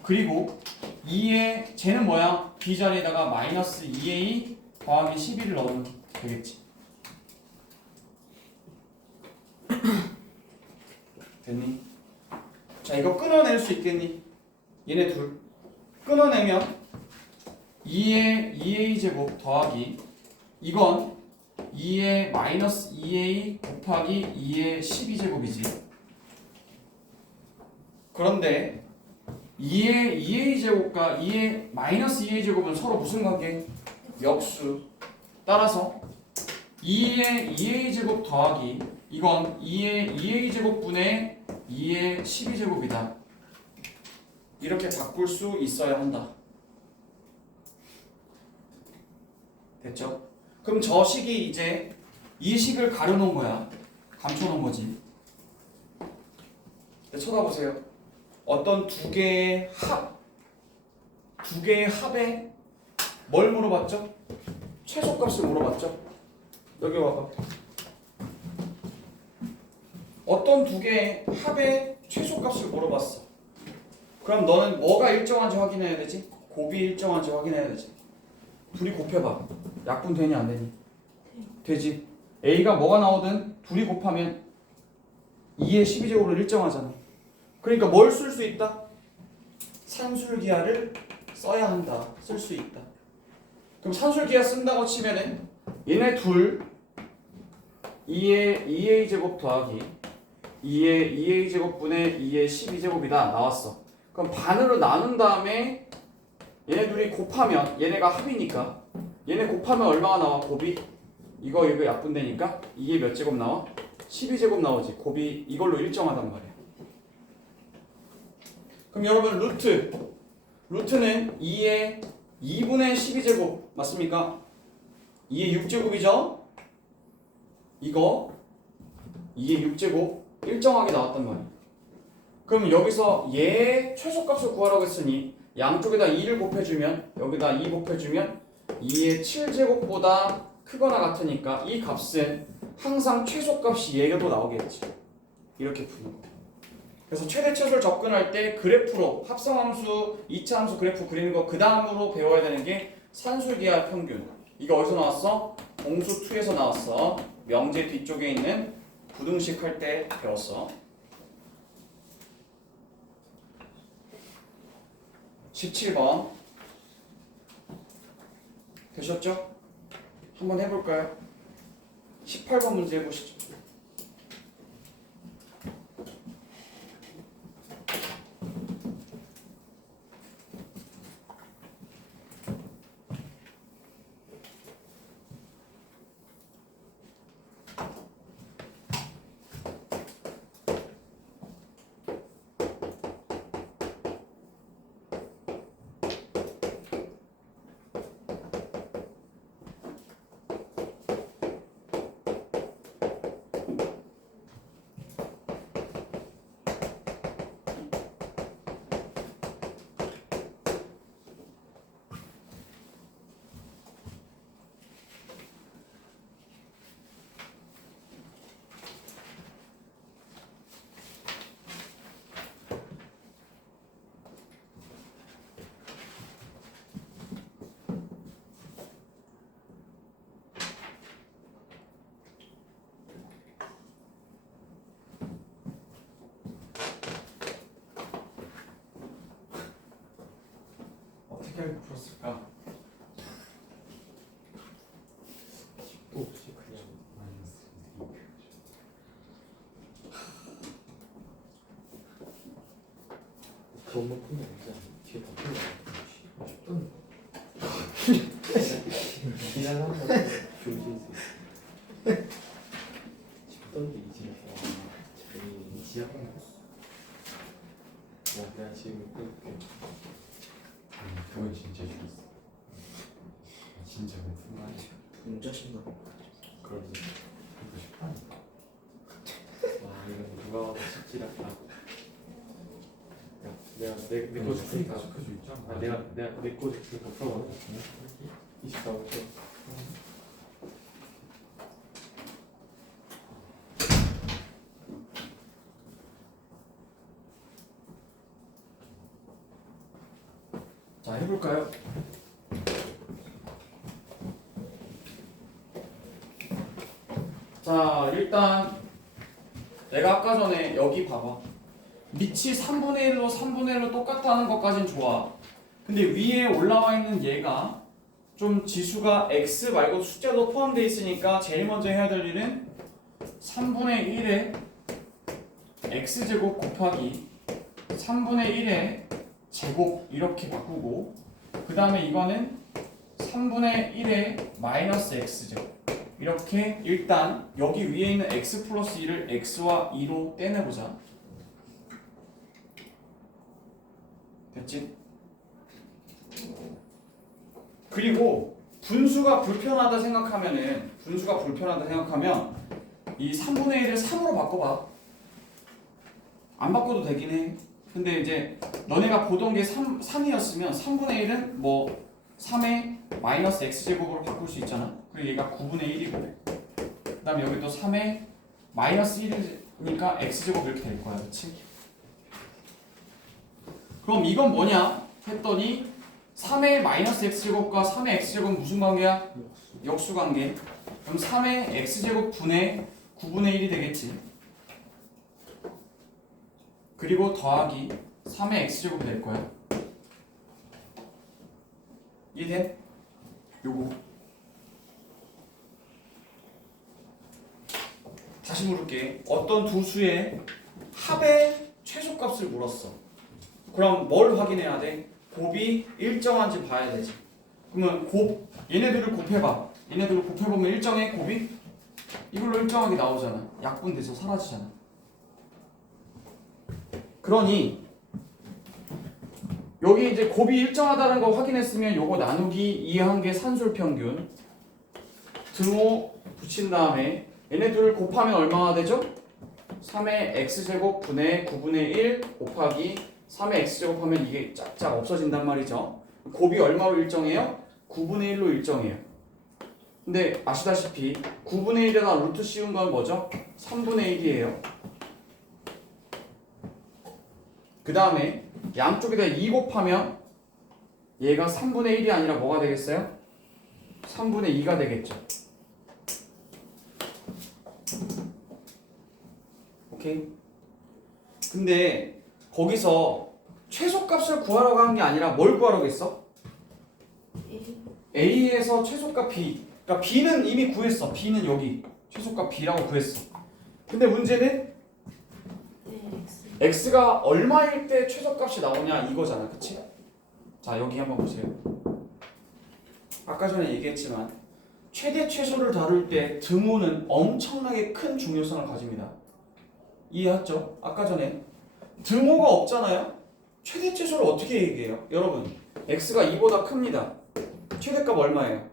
그리고 2의 쟤는 뭐야? b 자리에다가 마이너스 2a 더하기 12를 넣으면 되겠지. 됐니? 자, 이거 끊어낼 수 있겠니? 얘네 둘 끊어내면 2의 2a 제곱 더하기 이건 2의 마이너스 2a 곱하기 2의 12제곱이지. 그런데 2의 2a 제곱과 2의 마이너스 2a 제곱은 서로 무슨 관계? 역수. 따라서 2의 2a 제곱 더하기 이건 2의 2a 제곱분의 2의 12제곱이다. 이렇게 바꿀 수 있어야 한다. 됐죠? 그럼 저 식이 이제 이 식을 가려놓은 거야. 감춰놓은 거지. 쳐다보세요. 어떤 두 개의 합에 뭘 물어봤죠? 최소값을 물어봤죠? 여기 와봐. 어떤 두 개의 합의 최소값을 물어봤어. 그럼 너는 뭐가 일정한지 확인해야 되지? 곱이 일정한지 확인해야 되지. 둘이 곱해봐. 약분 되니 안 되니? 되지. A가 뭐가 나오든 둘이 곱하면 2의 12제곱으로 일정하잖아. 그러니까 뭘 쓸 수 있다? 산술기하를 써야 한다. 쓸 수 있다. 그럼 산술기하 쓴다고 치면은 얘네 둘 2의 2a 제곱 더하기 2의 2제곱분의 2의 12제곱이다 나왔어. 그럼 반으로 나눈 다음에 얘네 둘이 곱하면 얘네가 합이니까 얘네 곱하면 얼마가 나와? 곱이 이거 약분되니까 2의 몇 제곱 나와? 12제곱 나오지. 곱이 이걸로 일정하단 말이야. 그럼 여러분 루트는 2의 2분의 12제곱 맞습니까? 2의 6제곱이죠? 이거 2의 6제곱 일정하게 나왔단 말이야. 그럼 여기서 얘의 최소값을 구하라고 했으니 양쪽에다 2를 곱해주면 여기다 2 곱해주면 2의 7제곱보다 크거나 같으니까 이 값은 항상 최소값이 얘가도 나오겠지. 이렇게 푸는 거. 그래서 최대 최소를 접근할 때 그래프로 합성함수, 이차함수 그래프 그리는 거 그 다음으로 배워야 되는 게 산술기하 평균. 이거 어디서 나왔어? 공수 2에서 나왔어. 명제 뒤쪽에 있는 부등식 할 때 배웠어. 17번 되셨죠? 한번 해볼까요? 18번 문제 해보시죠. 어떻게 풀었을까? 또 없이 그냥 그것만 풀면 되지 않아? 뒤에 다 풀면 쉽던데 지나가는 거 교실에서 쉽던데 이지라서 제일 지하는 야 내가 지금 그렇게 그건 진짜 좋았어. 진짜 왜 말이야? 분자신나 그러지. 그거 쉽다니까. 와 이거 누가 와도 쉽지 않다 야 내가 내거 줄테니까 스크주 있잖아. 아 내가 내거 줄테니까 풀어봐 24번 자 해볼까요? 자 일단 내가 아까 전에 여기 봐봐. 밑이 3분의 1로 3분의 1로 똑같다는 것까진 좋아. 근데 위에 올라와 있는 얘가 좀 지수가 x 말고 숫자도 포함되어 있으니까 제일 먼저 해야 될 일은 3분의 1에 x제곱 곱하기 3분의 1에 제곱 이렇게 바꾸고 그 다음에 이거는 3분의 1에 마이너스 x제곱 이렇게 일단 여기 위에 있는 x 플러스 1을 x와 2로 떼내보자. 됐지? 그리고 분수가 불편하다 생각하면 이 3분의 1을 3으로 바꿔봐. 안 바꿔도 되긴 해. 근데 이제 너네가 보던 게 3이었으면 3분의 1은 뭐 3의 마이너스 x제곱으로 바꿀 수 있잖아. 그리고 얘가 9분의 1이고 그 다음에 여기 또 3의 마이너스 1이니까 x제곱 이렇게 될 거야. 그치? 그럼 이건 뭐냐 했더니 3의 마이너스 x제곱과 3의 x제곱 무슨 관계야? 역수 관계. 그럼 3의 x제곱 분의 9분의 1이 되겠지. 그리고 더하기 3의 x제곱이 될 거야. 이해돼? 요거 다시 다시 물을게. 어떤 두 수의 합의 최소값을 물었어. 그럼 뭘 확인해야 돼? 곱이 일정한지 봐야 되지. 그러면 얘네들을 곱해봐. 얘네들을 곱해보면 일정해 곱이? 이걸로 일정하게 나오잖아. 약분돼서 사라지잖아. 그러니 여기 이제 곱이 일정하다는 거 확인했으면 요거 나누기 2한 개 산술평균 등호 붙인 다음에 얘네들을 곱하면 얼마나 되죠? 3의 x제곱 분의 9분의 1 곱하기 3의 x제곱 하면 이게 짝짝 없어진단 말이죠. 곱이 얼마로 일정해요? 9분의 1로 일정해요. 근데 아시다시피 9분의 1에다 루트 씌운 건 뭐죠? 3분의 1이에요. 그 다음에 양쪽에다 2 곱하면 얘가 3분의 1이 아니라 뭐가 되겠어요? 3분의 2가 되겠죠. 오케이? 근데 거기서 최소값을 구하러 간 게 아니라 뭘 구하러 했어? A에서 최소값 B. 그러니까 B는 이미 구했어. B는 여기 최소값 B라고 구했어. 근데 문제는 X가 얼마일 때 최소값이 나오냐 이거잖아. 그치? 자 여기 한번 보세요. 아까 전에 얘기했지만 최대 최소를 다룰 때 등호는 엄청나게 큰 중요성을 가집니다. 이해했죠? 아까 전에 등호가 없잖아요. 최대 최소를 어떻게 얘기해요? 여러분 X가 2보다 큽니다. 최대값 얼마예요?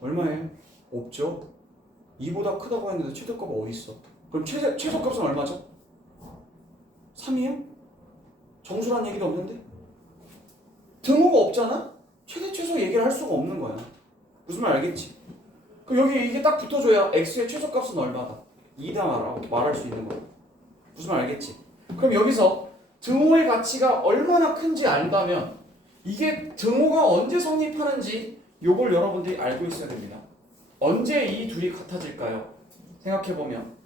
얼마예요? 없죠? 2보다 크다고 했는데 최대값 어디 있어? 그럼 최소값은 얼마죠? 3이요? 정수란 얘기도 없는데? 등호가 없잖아? 최대 최소 얘기를 할 수가 없는 거야. 무슨 말 알겠지? 그럼 여기 이게 딱 붙어줘야 x의 최소값은 얼마다? 2다 말할 수 있는 거야. 무슨 말 알겠지? 그럼 여기서 등호의 가치가 얼마나 큰지 안다면 이게 등호가 언제 성립하는지 요걸 여러분들이 알고 있어야 됩니다. 언제 이 둘이 같아질까요? 생각해보면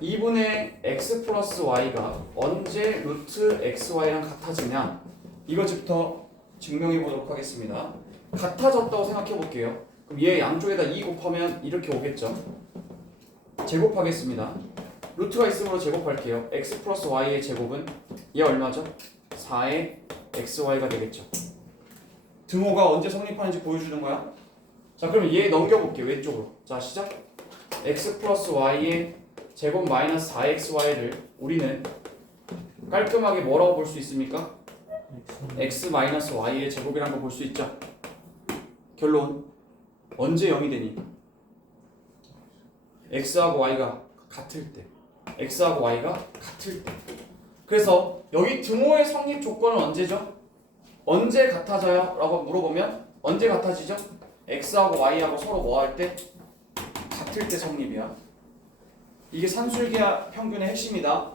2분의 x 플러스 y가 언제 루트 xy랑 같아지냐 이거부터 증명해 보도록 하겠습니다. 같아졌다고 생각해 볼게요. 그럼 얘 양쪽에다 2 곱하면 이렇게 오겠죠. 제곱하겠습니다. 루트가 있으므로 제곱할게요. x 플러스 y의 제곱은 얘 얼마죠? 4의 xy가 되겠죠. 등호가 언제 성립하는지 보여주는 거야. 자 그럼 얘 넘겨볼게요. 왼쪽으로. 자 시작. x 플러스 y의 제곱 마이너스 4xy를 우리는 깔끔하게 뭐라고 볼 수 있습니까? x 마이너스 y의 제곱이라는 거 볼 수 있죠. 결론 언제 0이 되니? x하고 y가 같을 때. x하고 y가 같을 때. 그래서 여기 등호의 성립 조건은 언제죠? 언제 같아져요? 라고 물어보면 언제 같아지죠? x하고 y하고 서로 뭐 할 때? 같을 때 성립이야. 이게 산술기하 평균의 핵심이다.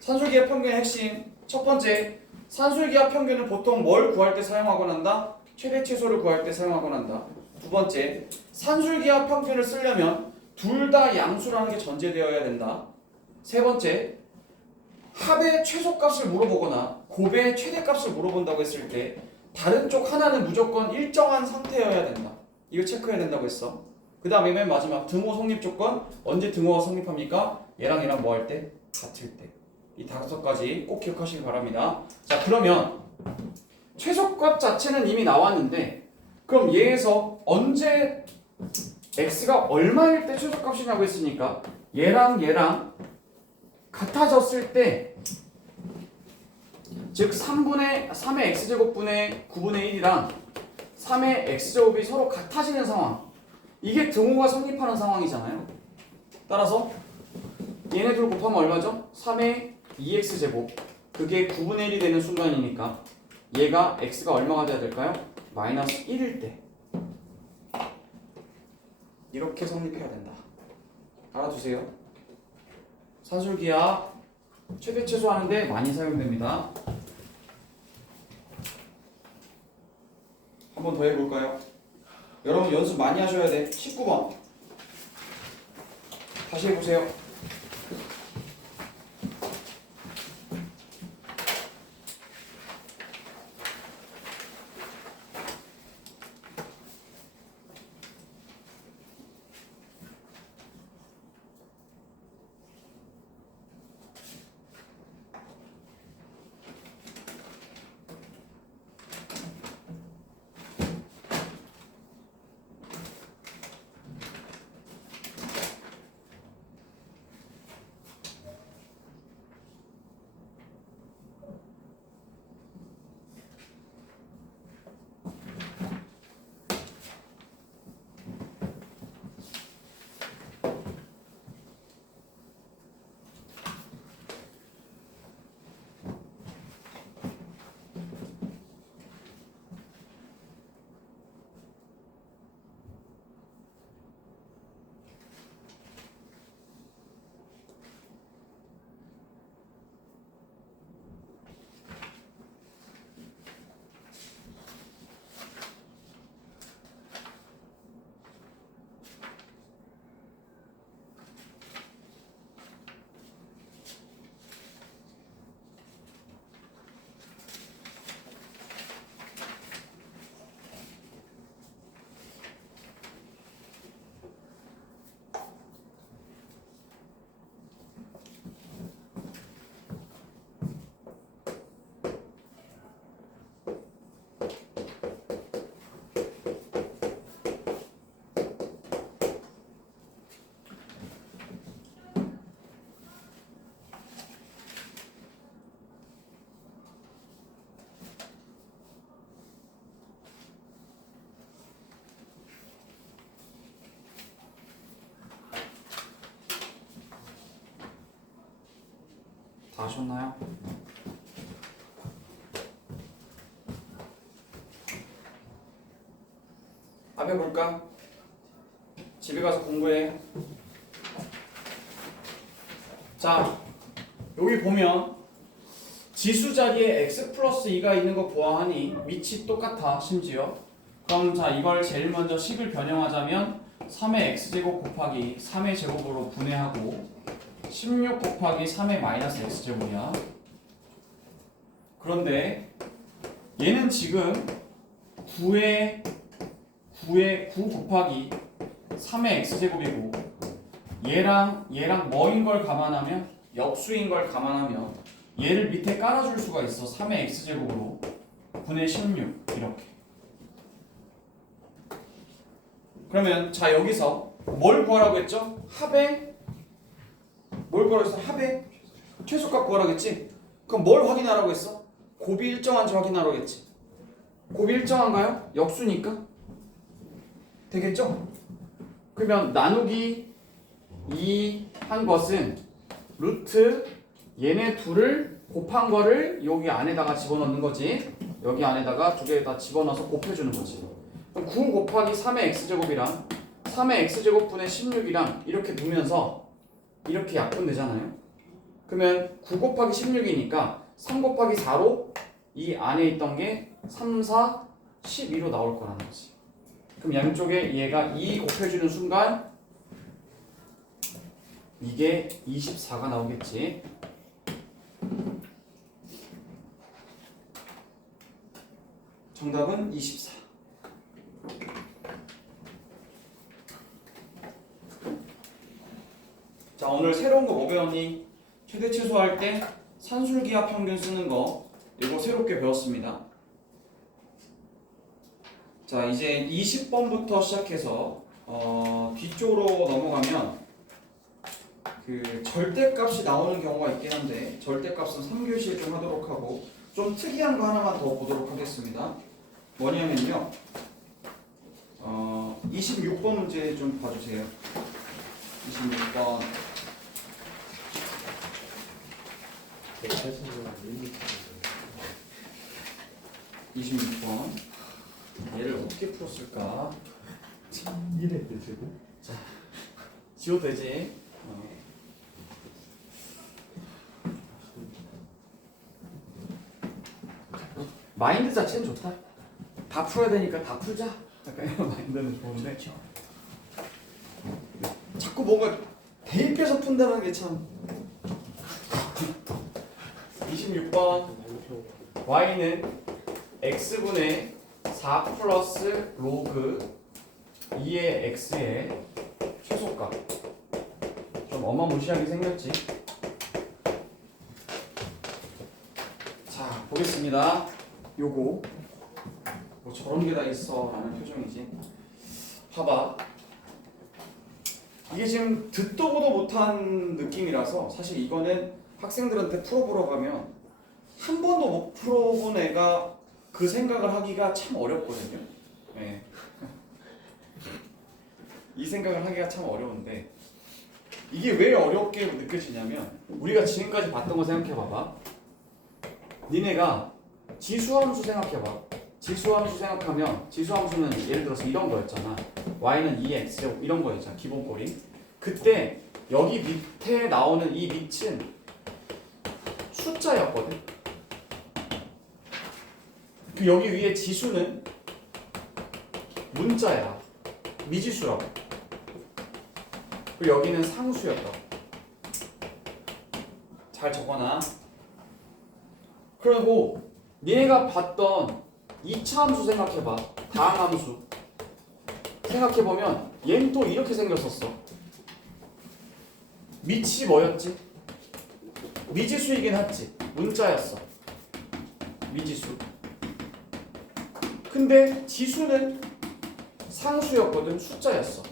산술기하 평균의 핵심 첫 번째, 산술기하 평균은 보통 뭘 구할 때 사용하곤 한다? 최대 최소를 구할 때 사용하곤 한다. 두 번째, 산술기하 평균을 쓰려면 둘 다 양수라는 게 전제되어야 된다. 세 번째, 합의 최소값을 물어보거나 곱의 최대값을 물어본다고 했을 때 다른 쪽 하나는 무조건 일정한 상태여야 된다. 이거 체크해야 된다고 했어. 그 다음에 맨 마지막 등호 성립 조건. 언제 등호가 성립합니까? 얘랑 얘랑 뭐 할 때? 같을 때. 이 5가지 꼭 기억하시기 바랍니다. 자 그러면 최소값 자체는 이미 나왔는데 그럼 얘에서 언제 x가 얼마일 때 최소값이냐고 했으니까 얘랑 얘랑 같아졌을 때 즉 3의 x제곱분의 9분의 1이랑 3의 x제곱이 서로 같아지는 상황. 이게 등호가 성립하는 상황이잖아요. 따라서 얘네들 곱하면 얼마죠? 3의 2x제곱. 그게 9분의 1이 되는 순간이니까 얘가 x가 얼마가 돼야 될까요? 마이너스 1일 때. 이렇게 성립해야 된다. 알아두세요. 산술기하 최대 최소 하는데 많이 사용됩니다. 한 번 더 해볼까요? 여러분 연습 많이 하셔야 돼. 19번 다시 해보세요. 다 하셨나요? 앞에 볼까? 집에 가서 공부해. 자, 여기 보면 지수 자리에 x 플러스 2가 있는 거 보아하니 밑이 똑같아 심지어. 그럼 자 이걸 제일 먼저 식을 변형하자면 3의 x제곱 곱하기 3의 제곱으로 분해하고 16 곱하기 3의 마이너스 x제곱이야. 그런데 얘는 지금 9의 9 곱하기 3의 x제곱이고 얘랑 뭐인 걸 감안하면 역수인 걸 감안하면 얘를 밑에 깔아줄 수가 있어. 3의 x제곱으로 분의 16 이렇게. 그러면 자 여기서 뭘 구하라고 했죠? 합의 뭘 구하라고 했어? 합의 최소값 구하라고 했지? 그럼 뭘 확인하라고 했어? 곱이 일정한지 확인하라고 했지. 곱이 일정한가요? 역수니까 되겠죠? 그러면 나누기 2 한 것은 루트 얘네 둘을 곱한 거를 여기 안에다가 집어넣는 거지. 여기 안에다가 두 개 다 집어넣어서 곱해주는 거지. 그럼 9 곱하기 3의 x제곱이랑 3의 x제곱 분의 16이랑 이렇게 두면서 이렇게 약분되잖아요. 그러면 9 곱하기 16이니까 3 곱하기 4로 이 안에 있던 게 3, 4, 12로 나올 거라는 거지. 그럼 양쪽에 얘가 2 곱해주는 순간 이게 24가 나오겠지. 정답은 24. 자, 오늘 새로운 거 뭐 배웠니? 최대 최소할 때 산술기하 평균 쓰는 거 이거 새롭게 배웠습니다. 자, 이제 20번부터 시작해서 뒤쪽으로 넘어가면 그 절대값이 나오는 경우가 있긴 한데 절대값은 3교시에 좀 하도록 하고 좀 특이한 거 하나만 더 보도록 하겠습니다. 뭐냐면요. 26번 문제 좀 봐주세요. 26번. 26번. 얘를 어떻게 풀었을까? 1의 제곱? 지워도 되지? 마인드 자체는 좋다. 다 풀어야 되니까 다 풀자. 약간 이런 마인드는 좋은데 자꾸 뭔가 대입해서 푼다는 게 참. 26번 y는 x분의 4 플러스 로그 2의 x의 최소값. 좀 어마무시하게 생겼지. 자, 보겠습니다. 요거 뭐 저런 게 다 있어 라는 표정이지. 봐봐. 이게 지금 듣도 보도 못한 느낌이라서 사실 이거는 학생들한테 풀어보러 가면 한 번도 못 풀어본 애가 그 생각을 하기가 참 어렵거든요. 네. 이 생각을 하기가 참 어려운데 이게 왜 어렵게 느껴지냐면 우리가 지금까지 봤던 거 생각해봐봐. 니네가 지수함수 생각해봐. 지수함수 생각하면 지수함수는 예를 들어서 이런 거였잖아. y는 2x 이런 거였잖아. 기본꼴이. 그때 여기 밑에 나오는 이 밑은 숫자였거든. 그 여기 위에 지수는 문자야. 미지수라고. 그리고 여기는 상수였다고. 잘 적어놔. 그리고 니네가 봤던 2차 함수 생각해봐. 다항함수 생각해보면 얘는 또 이렇게 생겼었어. 밑이 뭐였지? 미지수이긴 했지. 문자였어. 미지수. 근데 지수는 상수였거든. 숫자였어.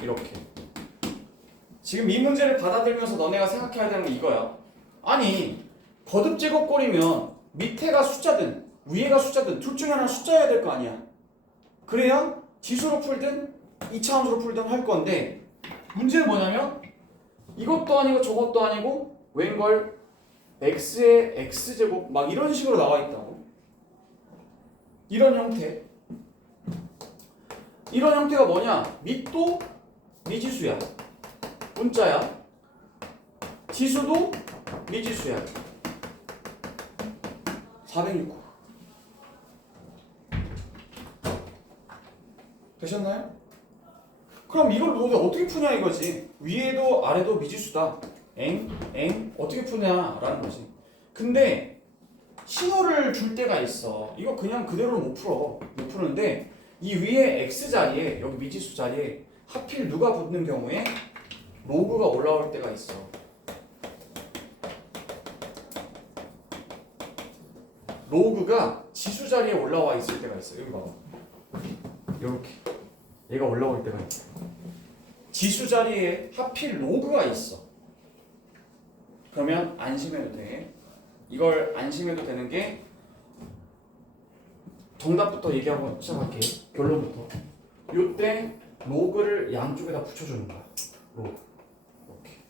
이렇게. 지금 이 문제를 받아들면서 너네가 생각해야 되는 게 이거야. 아니 거듭제곱꼴이면 밑에가 숫자든 위에가 숫자든 둘 중에 하나 숫자여야 될 거 아니야. 그래야 지수로 풀든 2차 함수로 풀든 할 건데 문제는 뭐냐면 이것도 아니고 저것도 아니고 웬걸 x의 x제곱 막 이런 식으로 나와 있다고. 이런 형태. 이런 형태가 뭐냐? 밑도 미지수야. 문자야. 지수도 미지수야. 469. 되셨나요? 그럼 이걸 너네 어떻게 푸냐 이거지. 위에도 아래도 미지수다. 어떻게 푸냐라는 거지. 근데 신호를 줄 때가 있어. 이거 그냥 그대로는 못 풀어. 못 푸는데 이 위에 x 자리에 여기 미지수 자리에 하필 누가 붙는 경우에 로그가 올라올 때가 있어. 로그가 지수 자리에 올라와 있을 때가 있어. 여기 봐봐. 이렇게 얘가 올라올 때가 있어. 지수 자리에 하필 로그가 있어. 그러면 안심해도 돼. 이걸 안심해도 되는 게 정답부터 얘기하고 시작할게. 결론부터. 요때 로그를 양쪽에다 붙여주는 거야. 로그. 이렇게.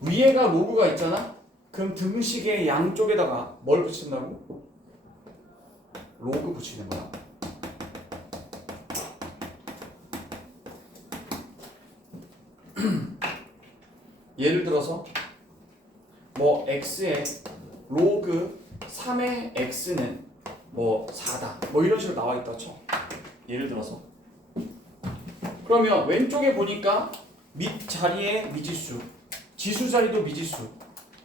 위에가 로그가 있잖아? 그럼 등식의 양쪽에다가 뭘 붙인다고? 로그 붙이는 거야. 예를 들어서 뭐 x의 로그 3의 x는 뭐 4다 뭐 이런 식으로 나와 있다 쳐. 예를 들어서 그러면 왼쪽에 보니까 밑 자리에 미지수, 지수 자리도 미지수,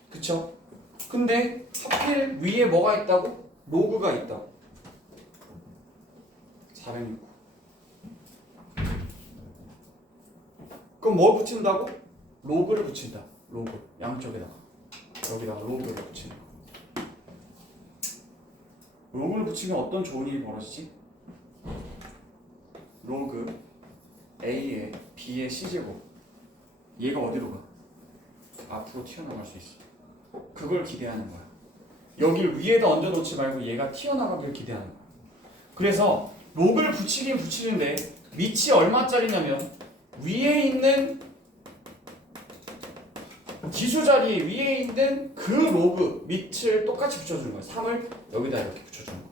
그쵸? 근데 하필 위에 뭐가 있다고? 로그가 있다고. 469. 그럼 뭐 붙인다고? 로그를 붙인다. 로그 양쪽에다가 여기다가 로그를 붙이는 거. 로그를 붙이면 어떤 좋은 일이 벌어지지? 로그 A의 B의 C제곱 얘가 어디로 가? 앞으로 튀어나갈 수 있어. 그걸 기대하는 거야. 여길 위에다 얹어놓지 말고 얘가 튀어나가길 기대하는 거야. 그래서 로그를 붙이긴 붙이는데 밑이 얼마짜리냐면 위에 있는 지수 자리 위에 있는 그 로그 밑을 똑같이 붙여주는 거야. 3을 여기다 이렇게 붙여주는 거야.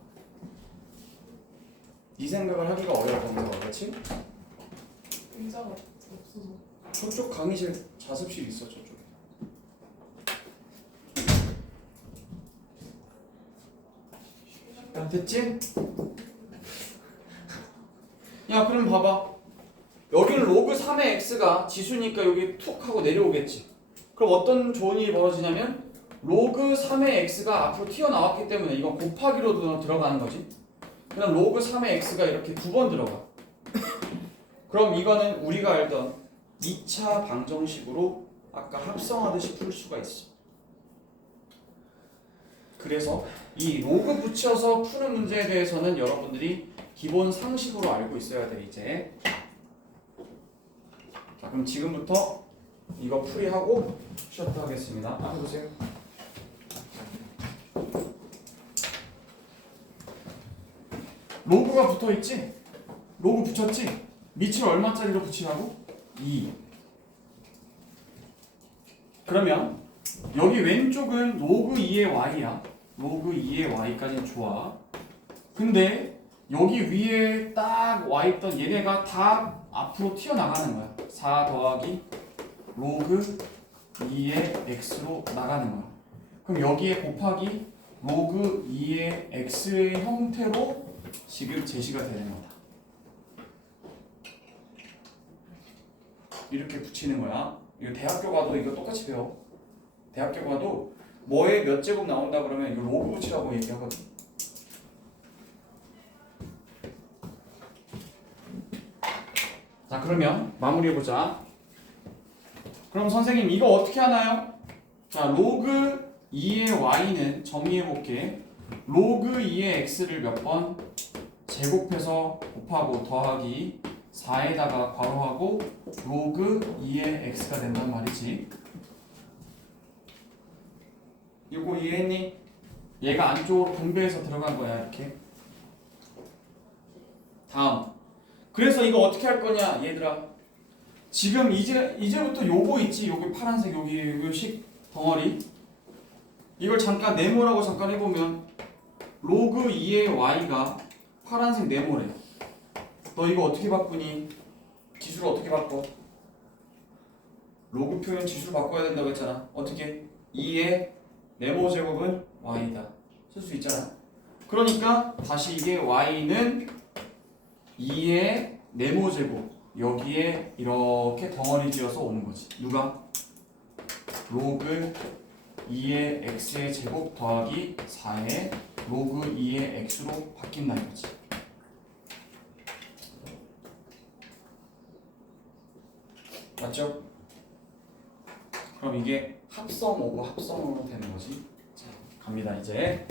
이 생각을 하기가 어려워. 그렇지? 의자가 없어서. 저쪽 강의실 자습실 있어. 저쪽에. 됐지? 야 그럼 봐봐. 여기는 로그 3의 x가 지수니까 여기 툭 하고 내려오겠지. 그럼 어떤 좋은 일이 벌어지냐면 로그 3의 x가 앞으로 튀어나왔기 때문에 이건 곱하기로 들어가는 거지. 그냥 로그 3의 x가 이렇게 두 번 들어가. 그럼 이거는 우리가 알던 2차 방정식으로 아까 합성하듯이 풀 수가 있어. 그래서 이 로그 붙여서 푸는 문제에 대해서는 여러분들이 기본 상식으로 알고 있어야 돼 이제. 자 그럼 지금부터 이거 풀이하고 쉬었다 하겠습니다. 해보세요. 로그가 붙어있지? 로그 붙였지? 밑을 얼마짜리로 붙이라고? 2. 그러면 여기 왼쪽은 로그 2의 y야. 로그 2의 y까지는 좋아. 근데 여기 위에 딱 와있던 얘네가 다 앞으로 튀어나가는 거야. 4 더하기 로그 2의 x로 나가는 거야. 그럼 여기에 곱하기 로그 2의 x의 형태로 지금 제시가 되는 거다. 이렇게 붙이는 거야. 이거 대학교 가도 이거 똑같이 배워. 대학교 가도 뭐에 몇 제곱 나온다 그러면 이거 로그 붙이라고 얘기하거든. 자 그러면 마무리해보자. 그럼 선생님 이거 어떻게 하나요? 자 로그 2의 y는 정리해볼게. 로그 2의 x를 몇 번? 제곱해서 곱하고 더하기 4에다가 괄호하고 로그 2의 x가 된단 말이지. 이거 이해했니? 얘가 안쪽으로 분배해서 들어간 거야 이렇게. 다음 그래서 이거 어떻게 할 거냐 얘들아. 지금 이제부터 요거 있지. 여기 파란색 여기 식 덩어리. 이걸 잠깐 네모라고 잠깐 해보면 로그 2의 y가 파란색 네모래. 너 이거 어떻게 바꾸니? 지수를 어떻게 바꿔? 로그 표현 지수를 바꿔야 된다고 했잖아. 어떻게? 2의 네모 제곱은 y다. 쓸 수 있잖아. 그러니까 다시 이게 y는 2의 네모 제곱 여기에 이렇게 덩어리 지어서 오는 거지. 누가? 로그 2의 x의 제곱 더하기 4의 로그 2의 x로 바뀐다 이거지. 맞죠? 그럼 이게 합성 오고 합성으로 되는 거지. 자, 갑니다 이제.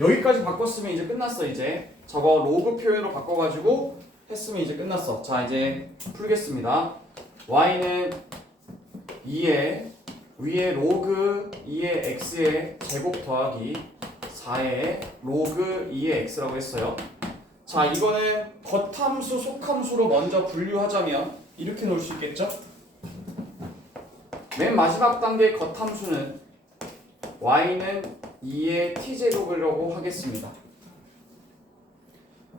여기까지 바꿨으면 이제 끝났어 이제. 저거 로그 표현으로 바꿔가지고 했으면 이제 끝났어. 자 이제 풀겠습니다. y는 2의 위에 로그 2의 x의 제곱 더하기 4의 로그 2의 x라고 했어요. 자 이거는 겉함수 속함수로 먼저 분류하자면 이렇게 놓을 수 있겠죠? 맨 마지막 단계 겉함수는 y는 2의 t제곱이라고 하겠습니다.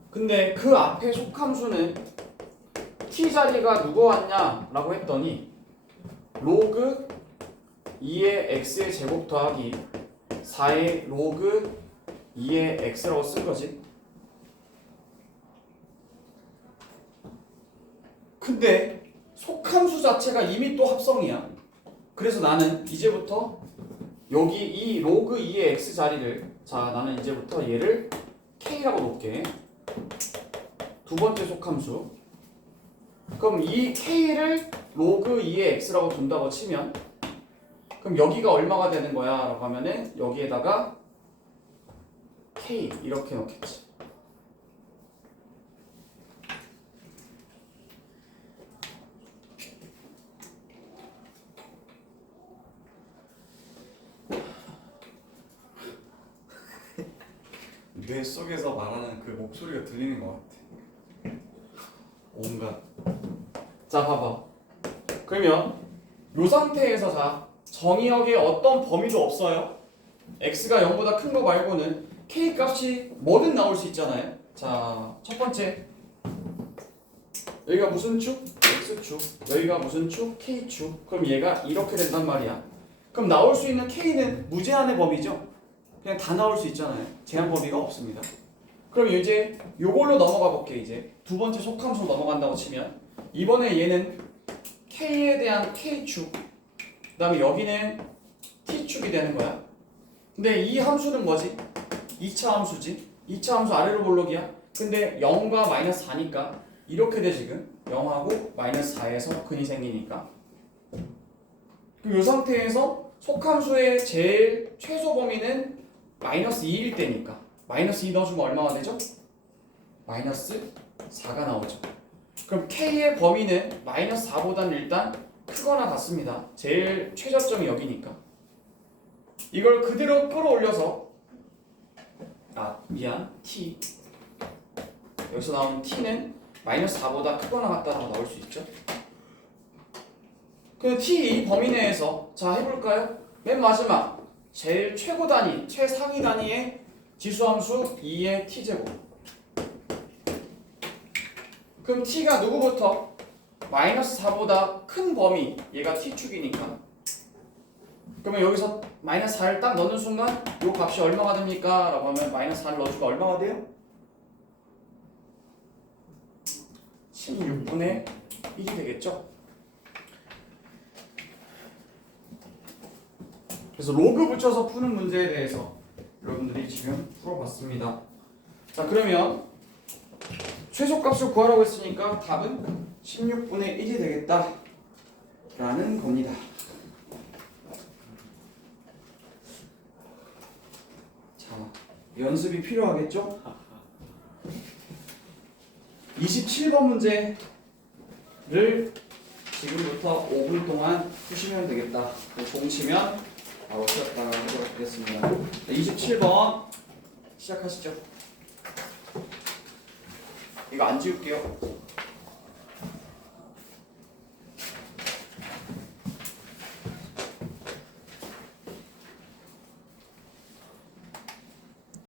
근데 그 앞에 속함수는 t 자리가 누구 왔냐 라고 했더니 로그 2의 x의 제곱 더하기 4의 로그 2의 x라고 쓴 거지. 근데 속함수 자체가 이미 또 합성이야. 그래서 나는 이제부터 여기 이 로그 2의 x 자리를 자 나는 이제부터 얘를 k라고 놓을게. 두 번째 속함수. 그럼 이 k를 로그 2의 x라고 둔다고 치면 그럼 여기가 얼마가 되는 거야? 라고 하면은 여기에다가 k 이렇게 넣겠지. 뇌 속에서 말하는 그 목소리가 들리는 것 같아. 온갖. 자 봐봐. 그러면 이 상태에서 자 정의역에 어떤 범위도 없어요. x가 0보다 큰 거 말고는 k 값이 뭐든 나올 수 있잖아요. 자 첫 번째 여기가 무슨 축? x축. 여기가 무슨 축? k축. 그럼 얘가 이렇게 된단 말이야. 그럼 나올 수 있는 k는 무제한의 범위죠. 그냥 다 나올 수 있잖아요. 제한 범위가 없습니다. 그럼 이제 요걸로 넘어가 볼게. 이제 두 번째 속함수로 넘어간다고 치면 이번에 얘는 k에 대한 k축 그 다음에 여기는 t축이 되는 거야. 근데 이 함수는 뭐지? 2차 함수지. 2차 함수 아래로 볼록이야. 근데 0과 마이너스 4니까 이렇게 돼 지금. 0하고 마이너스 4에서 근이 생기니까. 그럼 이 상태에서 속함수의 제일 최소 범위는 마이너스 2일 때니까 마이너스 2 넣어주면 얼마가 되죠? 마이너스 4가 나오죠. 그럼 k의 범위는 마이너스 4보다는 일단 크거나 같습니다. 제일 최저점이 여기니까 이걸 그대로 끌어올려서 t 여기서 나오는 t는 마이너스 4보다 크거나 같다라고 나올 수 있죠. 그럼 t 범위 내에서 자 해볼까요? 맨 마지막 제일 최고 단위, 최상위 단위의 지수함수 2의 t제곱. 그럼 t가 누구부터? 마이너스 4보다 큰 범위, 얘가 t축이니까. 그러면 여기서 마이너스 4를 딱 넣는 순간 이 값이 얼마가 됩니까? 라고 하면 마이너스 4를 넣어주면 얼마가 돼요? 16분의 1이 되겠죠? 그래서 로그 붙여서 푸는 문제에 대해서 여러분들이 지금 풀어봤습니다. 자 그러면 최소값을 구하라고 했으니까 답은 16분의 1이 되겠다 라는 겁니다. 자 연습이 필요하겠죠? 27번 문제를 지금부터 5분 동안 푸시면 되겠다. 종치면 바로 시작하도록 하겠습니다. 27번 시작하시죠. 이거 안 지울게요.